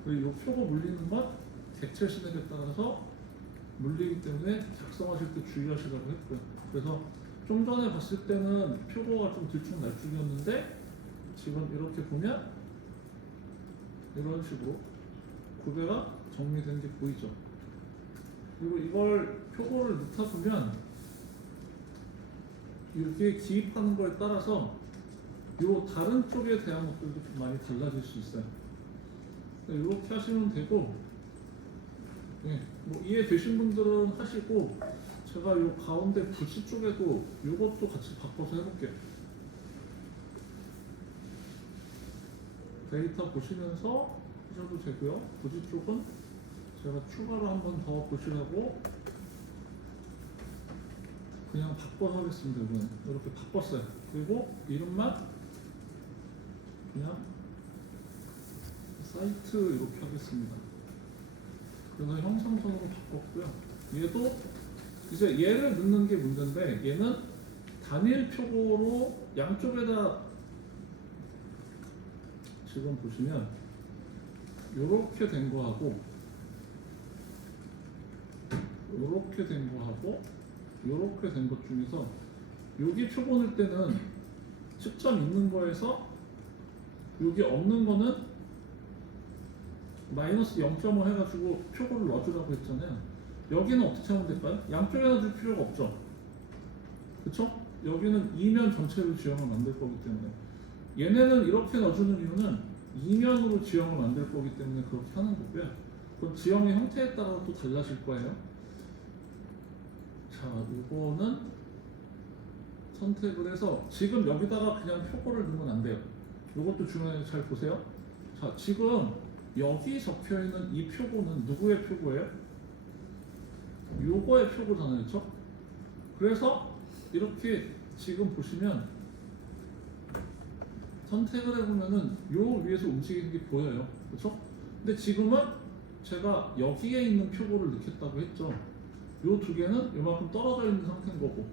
그리고 이 표고 물리는 건 객체 신호에 따라서 물리기 때문에 작성하실 때 주의하시라고 했고요. 그래서 좀 전에 봤을 때는 표고가 좀 들쭉날쭉이었는데 지금 이렇게 보면 이런 식으로 구배가 정리된 게 보이죠. 그리고 이걸 표고를 넣다 보면 여기에 기입하는 거에 따라서 요 다른 쪽에 대한 것들도 좀 많이 달라질 수 있어요. 이렇게 하시면 되고, 예, 뭐 이해되신 분들은 하시고, 제가 요 가운데 부지 쪽에도 요것도 같이 바꿔서 해볼게요. 데이터 보시면서 하셔도 되고요. 부지 쪽은 제가 추가로 한 번 더 보시라고 그냥 바꿔서 하겠습니다. 이거는 이렇게 바꿨어요. 그리고 이름만 그냥 사이트 이렇게 하겠습니다. 그래서 형상선으로 바꿨고요. 얘도 이제 얘를 넣는 게 문제인데 얘는 단일 표고로 양쪽에다 지금 보시면 요렇게 된 거하고 요렇게 된 거하고 요렇게 된 것 중에서 여기 표고 넣을 때는 측점 있는 거에서 여기 없는 거는 마이너스 0.5 해가지고 표고를 넣어주라고 했잖아요. 여기는 어떻게 하면 될까요? 양쪽에 넣어줄 필요가 없죠. 그쵸? 여기는 이면 전체로 지형을 만들 거기 때문에 얘네는 이렇게 넣어주는 이유는 이면으로 지형을 만들 거기 때문에 그렇게 하는 거고요. 그 지형의 형태에 따라 또 달라질 거예요. 자, 이거는 선택을 해서 지금 여기다가 그냥 표고를 넣으면 안 돼요. 이것도 중요해서 잘 보세요. 자, 지금 여기 적혀 있는 이 표고는 누구의 표고예요? 요거의 표고잖아요, 그렇죠? 그래서 이렇게 지금 보시면 선택을 해보면은 요 위에서 움직이는 게 보여요, 그렇죠? 근데 지금은 제가 여기에 있는 표고를 넣겠다고 했죠. 요 두 개는 요만큼 떨어져 있는 상태인 거고,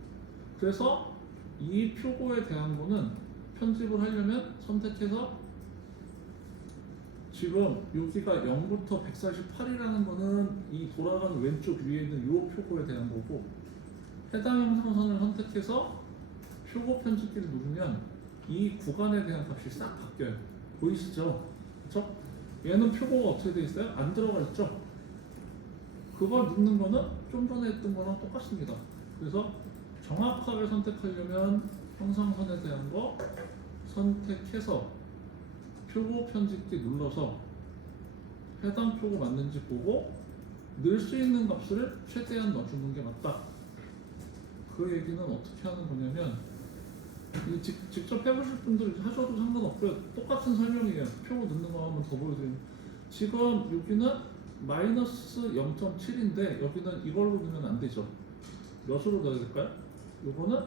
그래서 이 표고에 대한 거는 편집을 하려면 선택해서 지금 여기가 0부터 148이라는 거는 이 돌아가는 왼쪽 위에 있는 요 표고에 대한 거고, 해당 형상선을 선택해서 표고 편집기를 누르면 이 구간에 대한 값이 싹 바뀌어요. 보이시죠? 그렇죠? 얘는 표고가 어떻게 돼 있어요? 안 들어가 있죠? 그걸 넣는 거는 좀 전에 했던 거랑 똑같습니다. 그래서 정확하게 선택하려면 형상선에 대한 거 선택해서 표고 편집기 눌러서 해당 표고 맞는지 보고 넣을 수 있는 값을 최대한 넣어주는 게 맞다. 그 얘기는 어떻게 하는 거냐면 직접 해보실 분들 하셔도 상관없고요. 똑같은 설명이에요. 표고 넣는 거 한번 더 보여드리면 지금 여기는 마이너스 0.7인데 여기는 이걸로 넣으면 안 되죠. 몇으로 넣어야 될까요? 요거는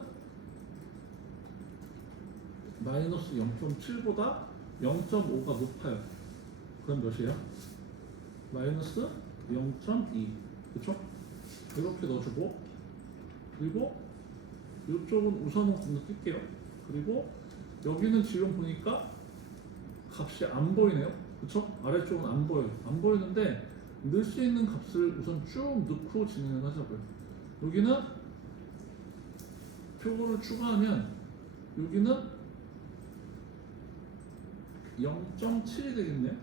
마이너스 0.7보다 0.5가 높아요. 그럼 몇이에요? 마이너스 0.2. 그쵸? 이렇게 넣어주고, 그리고 이쪽은 우선은 건너뛸게요. 그리고 여기는 지금 보니까 값이 안 보이네요. 그쵸? 아래쪽은 안 보여요. 안 보이는데 넣을 수 있는 값을 우선 쭉 넣고 진행을 하자고요. 여기는 표고를 추가하면 여기는 0.7이 되겠네요.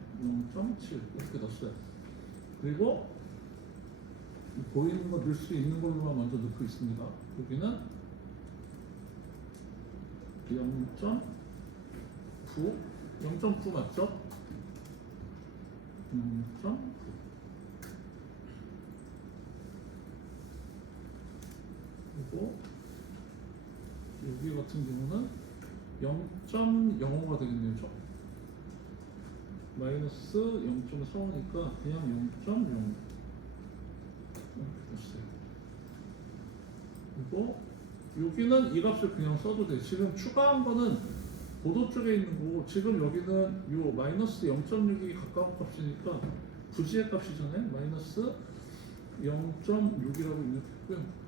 0.7 이렇게 넣었어요. 그리고 보이는 거 넣을 수 있는 걸로만 먼저 넣고 있습니다. 여기는 0.9 0.9 맞죠? 0.9 그리고 여기 같은 경우는 0.05가 되겠네요. 그렇죠? 마이너스 0.4니까 그냥 0.0 이렇게 됐어요. 그리고 여기는 이 값을 그냥 써도 돼요. 지금 추가한 거는 보도 쪽에 있는 거고, 지금 여기는 요 마이너스 0.6이 가까운 값이니까 부지의 값이잖아요. 마이너스 0.6이라고 입력했고요.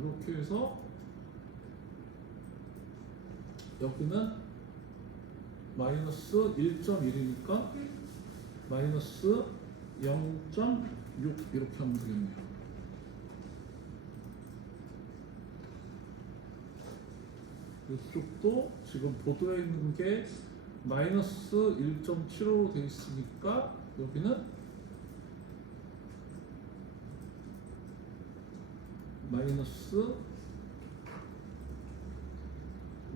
이렇게 해서 여기는 마이너스 1.1이니까 마이너스 0.6 이렇게 하면 되겠네요. 이쪽도 지금 보도에 있는 게 마이너스 1.75로 되어 있으니까 여기는 마이너스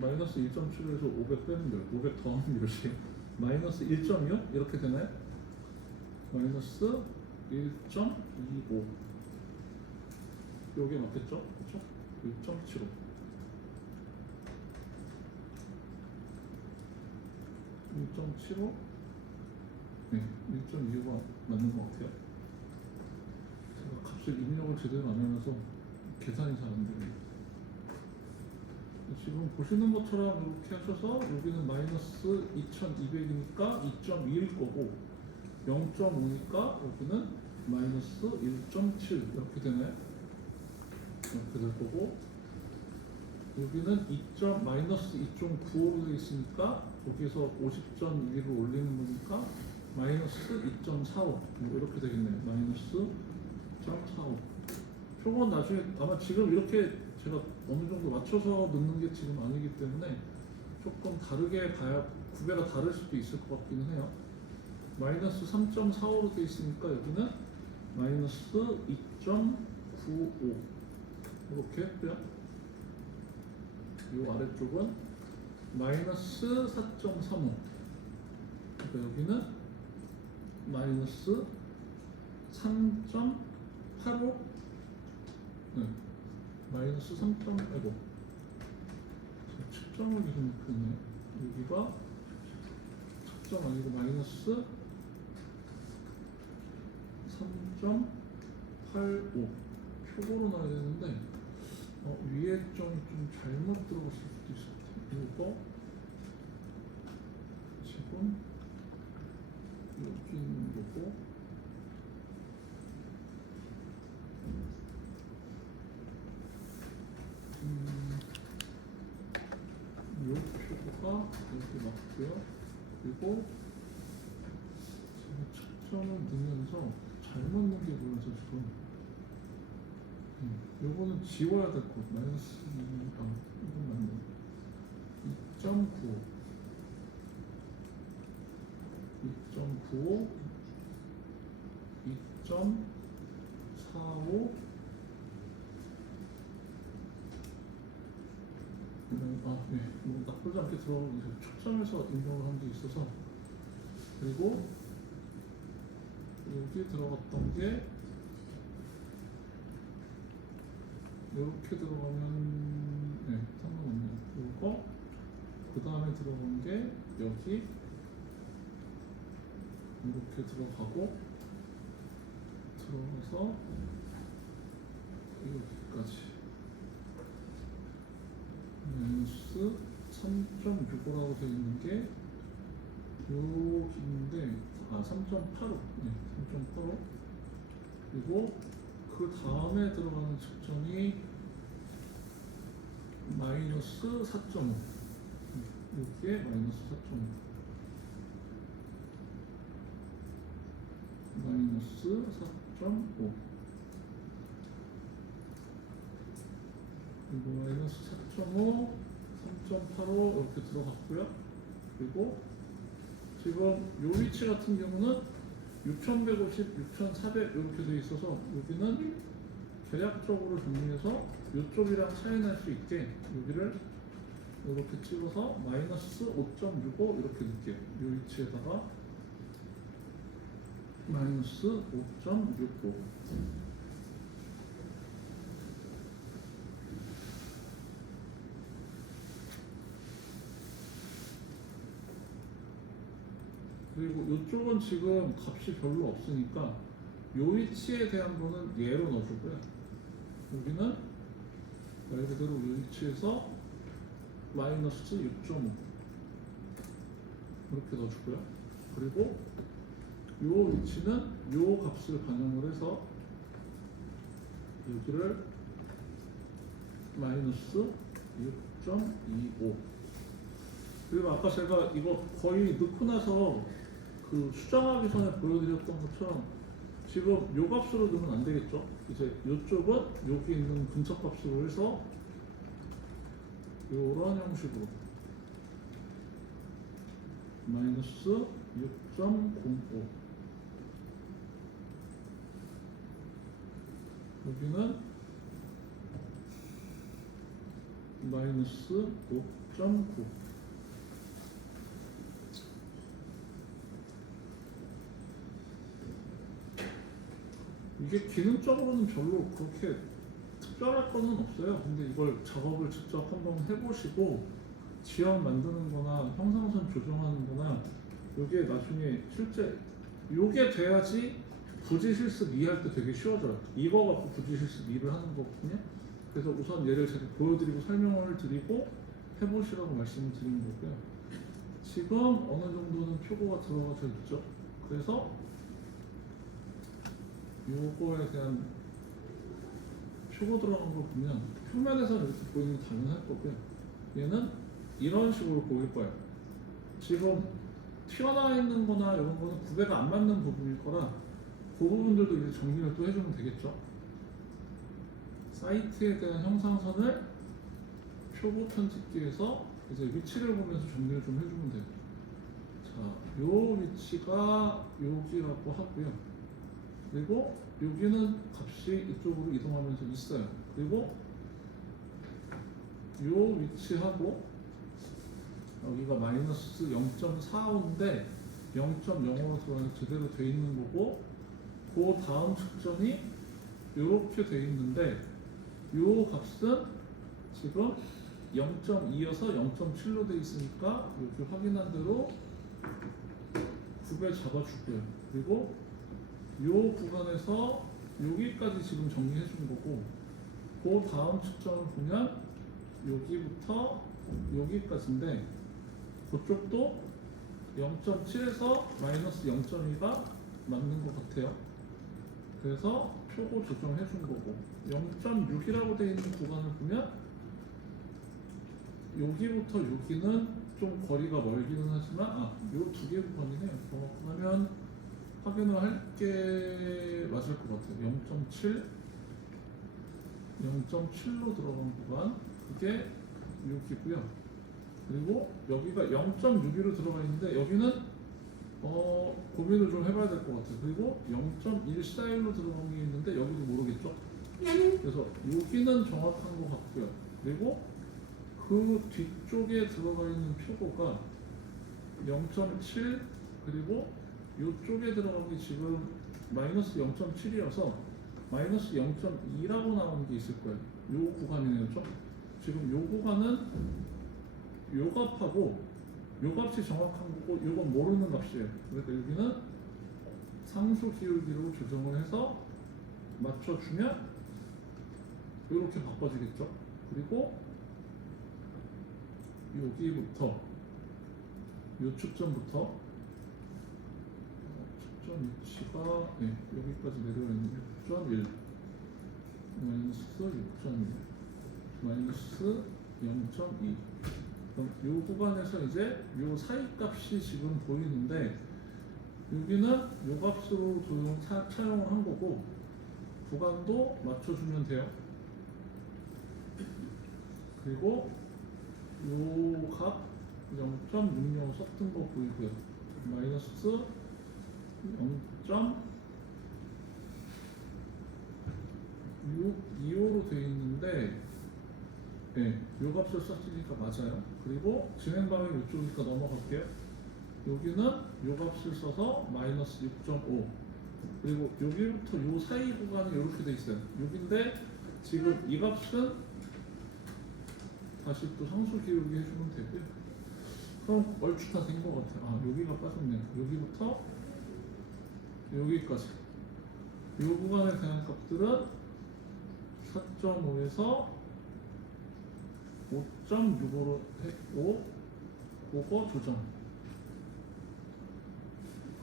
1.75에서 500 빼면 돼요. 500 더하면 몇이에요? 마이너스 1.25 이렇게 되나요? 마이너스 1.25 요게 맞겠죠? 그렇죠? 1.75 1.75? 네, 1.25가 맞는 것 같아요. 제가 값을 입력을 제대로 안 해놔서 계산이 잘 안 돼요. 지금 보시는 것처럼 이렇게 하셔서 여기는 마이너스 2200이니까 2.2일 거고 0.5니까 여기는 마이너스 1.7 이렇게 되나요? 이렇게 될 거고 여기는 마이너스 2.95로 되어 있으니까 여기서 50.2를 올리는 거니까 마이너스 2.45 이렇게 되겠네요. 마이너스 2.45 표본 나중에 아마 지금 이렇게 제가 어느 정도 맞춰서 넣는 게 지금 아니기 때문에 조금 다르게 봐야 구배가 다를 수도 있을 것 같기는 해요. 마이너스 3.45로 되어 있으니까 여기는 마이너스 2.95 이렇게 했고요. 이 아래쪽은 마이너스 4.35 그러니까 여기는 마이너스 3.85 네. 마이너스 3. 아이고 측정을 계속 놓겠네요. 여기가 측정 아니고 마이너스 3.85 표고로 나와야 되는데 위에 좀 잘못 들어갔을 수도 있을 것 같아요. 이거 지금 여기 있는 거고 이 표가 여기 맞고요. 그리고 제가 측정을 넣으면서 잘못 넣은 게 보여서 지금 요거는 지워야 될 거. 마이너스 이건 맞네. 2.95 2.95 2.45 네, 뭐 나쁘지 않게 들어가고 초점에서 인정을 한 게 있어서 그리고 여기 들어갔던 게 이렇게 들어가면 네, 상관없네요. 이거 그 다음에 들어간 게 여기 이렇게 들어가고 들어가서 여기까지 마이너스 3.65라고 되어 있는 게 여기인데 3.85 네, 3.85 그리고 그 다음에 들어가는 측정이 마이너스 4.5 여기에 마이너스 4.5 마이너스 4.5 그리고 마이너스 4.5 3.85 이렇게 들어갔고요. 그리고 지금 요 위치 같은 경우는 6150, 6400 이렇게 되어 있어서 여기는 계략적으로 정리해서 이쪽이랑 차이 날 수 있게 여기를 이렇게 찍어서 마이너스 5.65 이렇게 넣을게요. 이 위치에다가 마이너스 5.65 그리고 이쪽은 지금 값이 별로 없으니까 이 위치에 대한 거는 예로 넣어주고요. 여기는 말 그대로 이 위치에서 마이너스 6.5 이렇게 넣어주고요. 그리고 이 위치는 이 값을 반영을 해서 여기를 마이너스 6.25. 그리고 아까 제가 이거 거의 넣고 나서 그 수정하기 전에 보여드렸던 것처럼 지금 요 값으로 넣으면 안 되겠죠? 이제 이쪽은 여기 있는 근처값으로 해서 이런 형식으로 마이너스 6.05. 여기는 마이너스 5.9. 이게 기능적으로는 별로 그렇게 특별할 거는 없어요. 근데 이걸 작업을 직접 한번 해보시고 지형 만드는 거나 형상선 조정하는 거나 이게 나중에 실제 이게 돼야지 부지실습 2 할 때 되게 쉬워져요. 이거 갖고 부지실습 2를 하는 거거든요. 그래서 우선 얘를 제가 보여드리고 설명을 드리고 해보시라고 말씀을 드리는 거고요. 지금 어느 정도는 표고가 들어가져 있죠. 그래서 요거에 대한 표고 들어간 걸 보면 표면에서는 이렇게 보이는 게 당연할 거고요. 얘는 이런 식으로 보일 거예요. 지금 튀어나와 있는 거나 이런 거는 구배가 안 맞는 부분일 거라 그 부분들도 이제 정리를 또 해주면 되겠죠. 사이트에 대한 형상선을 표고 편집기에서 이제 위치를 보면서 정리를 좀 해주면 돼요. 자, 요 위치가 여기라고 하고요. 그리고 여기는 값이 이쪽으로 이동하면서 있어요. 그리고 요 위치하고 여기가 마이너스 0.45인데 0.05로 들어가는 제대로 돼 있는 거고 그 다음 측정이 이렇게 돼 있는데 요 값은 지금 0.2여서 0.7로 돼 있으니까 여기 확인한 대로 9배 잡아주고요. 그리고 요 구간에서 여기까지 지금 정리해 준 거고 그 다음 측정을 보면 여기부터 여기까지인데 그쪽도 0.7에서 마이너스 0.2가 맞는 것 같아요. 그래서 표고 조정해 준 거고 0.6이라고 되어 있는 구간을 보면 여기부터 여기는 좀 거리가 멀기는 하지만 요 두 개 구간이네요. 정확하면 확인을 할 게 맞을 것 같아요. 0.7로 들어간 구간 그게 여기고요. 그리고 여기가 0.62로 들어가 있는데 여기는 고민을 좀 해봐야 될 것 같아요. 그리고 0.14일로 들어간 게 있는데 여기도 모르겠죠. 그래서 여기는 정확한 것 같고요. 그리고 그 뒤쪽에 들어가 있는 표고가 0.7 그리고 이쪽에 들어간 게 지금 마이너스 0.7이어서 마이너스 0.2라고 나오는 게 있을 거예요. 요 구간이네요. 지금 요 구간은 요 값하고 요 값이 정확한 거고 요건 모르는 값이에요. 그러니까 여기는 상수 기울기로 조정을 해서 맞춰주면 이렇게 바꿔지겠죠. 그리고 여기부터 요 측정부터 측정 위치가 여기까지 내려와 있는 6.1 마이너스 6.1 마이너스 0.2 그럼 이 구간에서 이제 이 사이 값이 지금 보이는데 여기는 이 값으로 차용을 한 거고 구간도 맞춰주면 돼요. 그리고 이 값 0.66 섞은 거 보이고요. 마이너스 0.625로 되어 있는데 이 값을 썼으니까 맞아요. 그리고 진행 방향이 이쪽이니까 넘어갈게요. 여기는 이 값을 써서 마이너스 6.5 그리고 여기부터 이 사이 구간이 이렇게 돼 있어요. 여기인데 지금 이 값은 다시 또 상수 기울기 해주면 되고요. 그럼 얼추 다 된 것 같아요. 여기가 빠졌네요. 여기부터 여기까지 이 구간에 대한 값들은 4.5에서 5.65로 했고 그거 조정.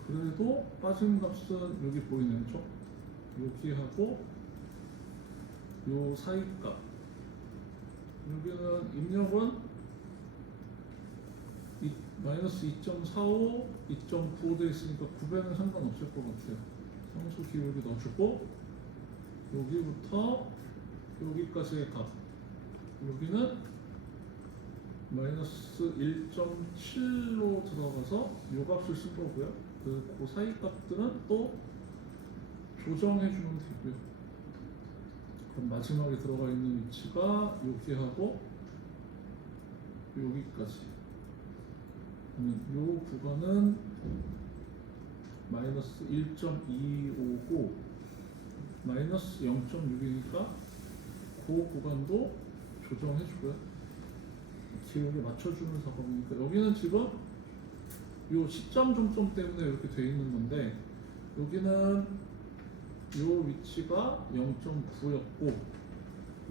그래도 빠진 값은 여기 보이네요. 그렇죠? 여기하고 요 사이 값 여기는 입력은 마이너스 2.45, 2.95 되어 있으니까 9배는 상관없을 것 같아요. 상수 기울기 넣어주고 여기부터 여기까지의 값, 여기는 마이너스 1.7로 들어가서 요 값을 쓴 거고요. 그 사이 값들은 또 조정해 주면 되고요. 그럼 마지막에 들어가 있는 위치가 여기하고 여기까지. 요 구간은 마이너스 1.2오고 마이너스 0.6이니까 그 구간도 조정해 주고요. 기울기 맞춰주는 작업이니까 여기는 지금 요 시점 중점 때문에 이렇게 돼 있는 건데 여기는 요 위치가 0.9였고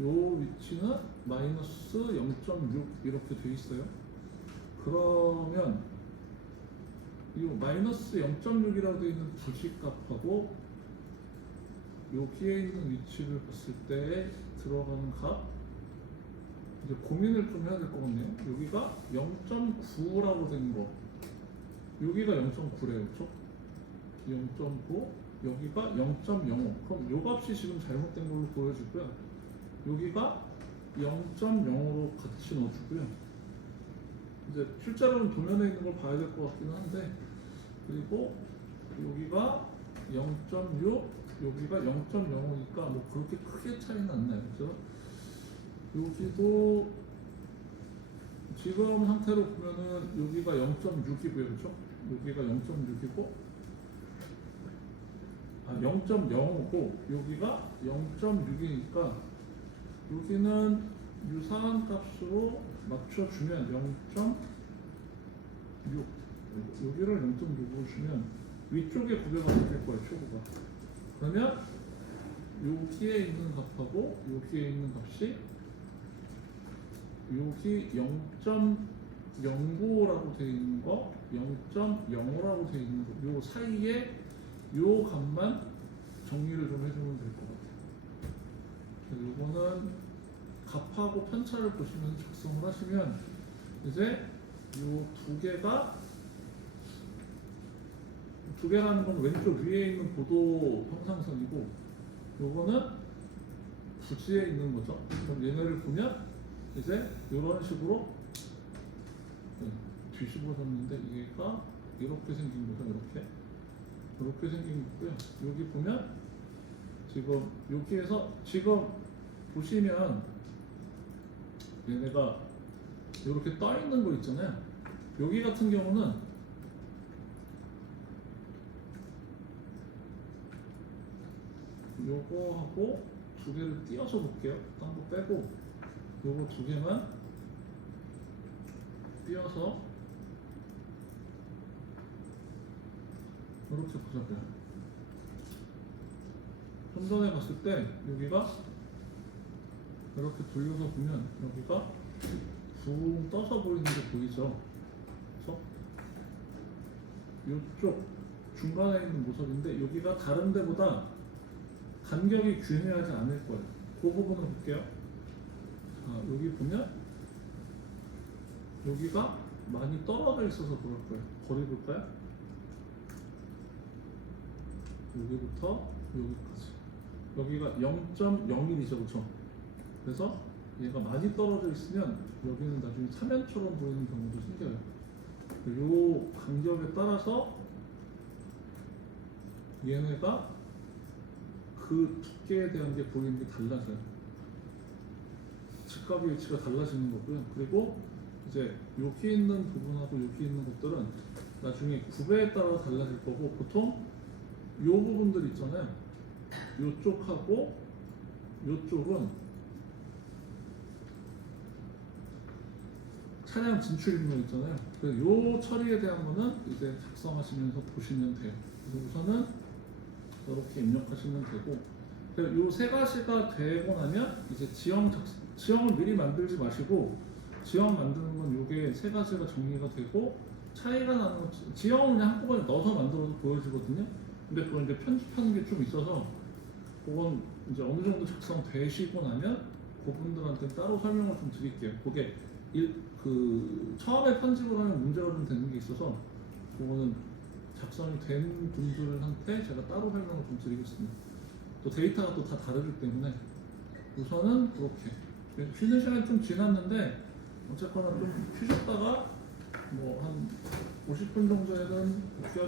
요 위치는 마이너스 0.6 이렇게 돼 있어요. 그러면 이 마이너스 0.6이라고 되어 있는 부식값하고 여기에 있는 위치를 봤을 때 들어가는 값 이제 고민을 좀 해야 될 것 같네요. 여기가 0.9라고 된 거, 여기가 0.9래요, 그렇죠? 0.9, 여기가 0.05. 그럼 요 값이 지금 잘못된 걸로 보여지고요. 여기가 0.0으로 같이 넣어주고요. 이제 실제로는 도면에 있는 걸 봐야 될 것 같기는 한데, 그리고 여기가 0.6, 여기가 0.05니까 뭐 그렇게 크게 차이는 안 나요, 그죠? 여기도 지금 상태로 보면은 여기가 0.6이고요, 그렇죠? 여기가 0.6이고, 0.05고 여기가 0.6이니까 여기는 유사한 값으로 맞춰주면 0.6, 여기를 0.6으로 주면 위쪽에 900가 바뀔 거예요, 초구가. 그러면 여기에 있는 값하고 여기에 있는 값이 여기 0.09라고 되어 있는 거, 0.05라고 되어 있는 거, 요 사이에 요 값만 정리를 좀 해주면 될 것 같아요. 요거는 값하고 편차를 보시면서 작성을 하시면 이제 요 두 개라는 건 왼쪽 위에 있는 고도 평상선이고 요거는 부지에 있는 거죠. 그럼 얘네를 보면 이제 이런 식으로 뒤집어졌는데 얘가 이렇게 생긴 거죠. 이렇게 생긴 거고요. 여기 보면 지금 여기에서 지금 보시면 얘네가 이렇게 떠 있는 거 있잖아요. 여기 같은 경우는 요거하고 두 개를 띄어서 볼게요. 딴 거 빼고 요거 두 개만 띄어서 이렇게 보자고요. 좀 전에 봤을 때 여기가 이렇게 돌려서 보면 여기가 붕 떠서 보이는 게 보이죠? 그래서 이쪽 중간에 있는 모습인데 여기가 다른 데보다 간격이 균일하지 않을 거예요. 그 부분을 볼게요. 여기 보면 여기가 많이 떨어져 있어서 그럴 거예요. 거리 볼까요? 여기부터 여기까지. 여기가 0.01이죠, 그렇죠? 그래서 얘가 많이 떨어져 있으면 여기는 나중에 사면처럼 보이는 경우도 생겨요. 요 간격에 따라서 얘네가 그 두께에 대한 게 보이는 게 달라져요. 직각의 위치가 달라지는 거고요. 그리고 이제 여기 있는 부분하고 여기 있는 것들은 나중에 구배에 따라 달라질 거고 보통 요 부분들 있잖아요. 요쪽하고 요쪽은 차량 진출 인력 있잖아요. 그래서 요 처리에 대한 거는 이제 작성하시면서 보시면 돼요. 그래서 우선은 이렇게 입력하시면 되고, 요 세 가지가 되고 나면 이제 지형을 미리 만들지 마시고 지형 만드는 건 요게 세 가지가 정리가 되고 차이가 나는 거 지형은 그냥 한꺼번에 넣어서 만들어도 보여지거든요. 근데 그건 이제 편집하는 게 좀 있어서 그건 이제 어느 정도 작성되시고 나면 그분들한테 따로 설명을 좀 드릴게요. 그게 처음에 편집을 하면 문제가 좀 되는 게 있어서 그거는 작성이 된 분들한테 제가 따로 설명을 좀 드리겠습니다. 또 데이터가 또 다 다르기 때문에 우선은 그렇게 쉬는 시간이 좀 지났는데 어쨌거나 좀 쉬셨다가 뭐 한 50분 정도에는 복귀하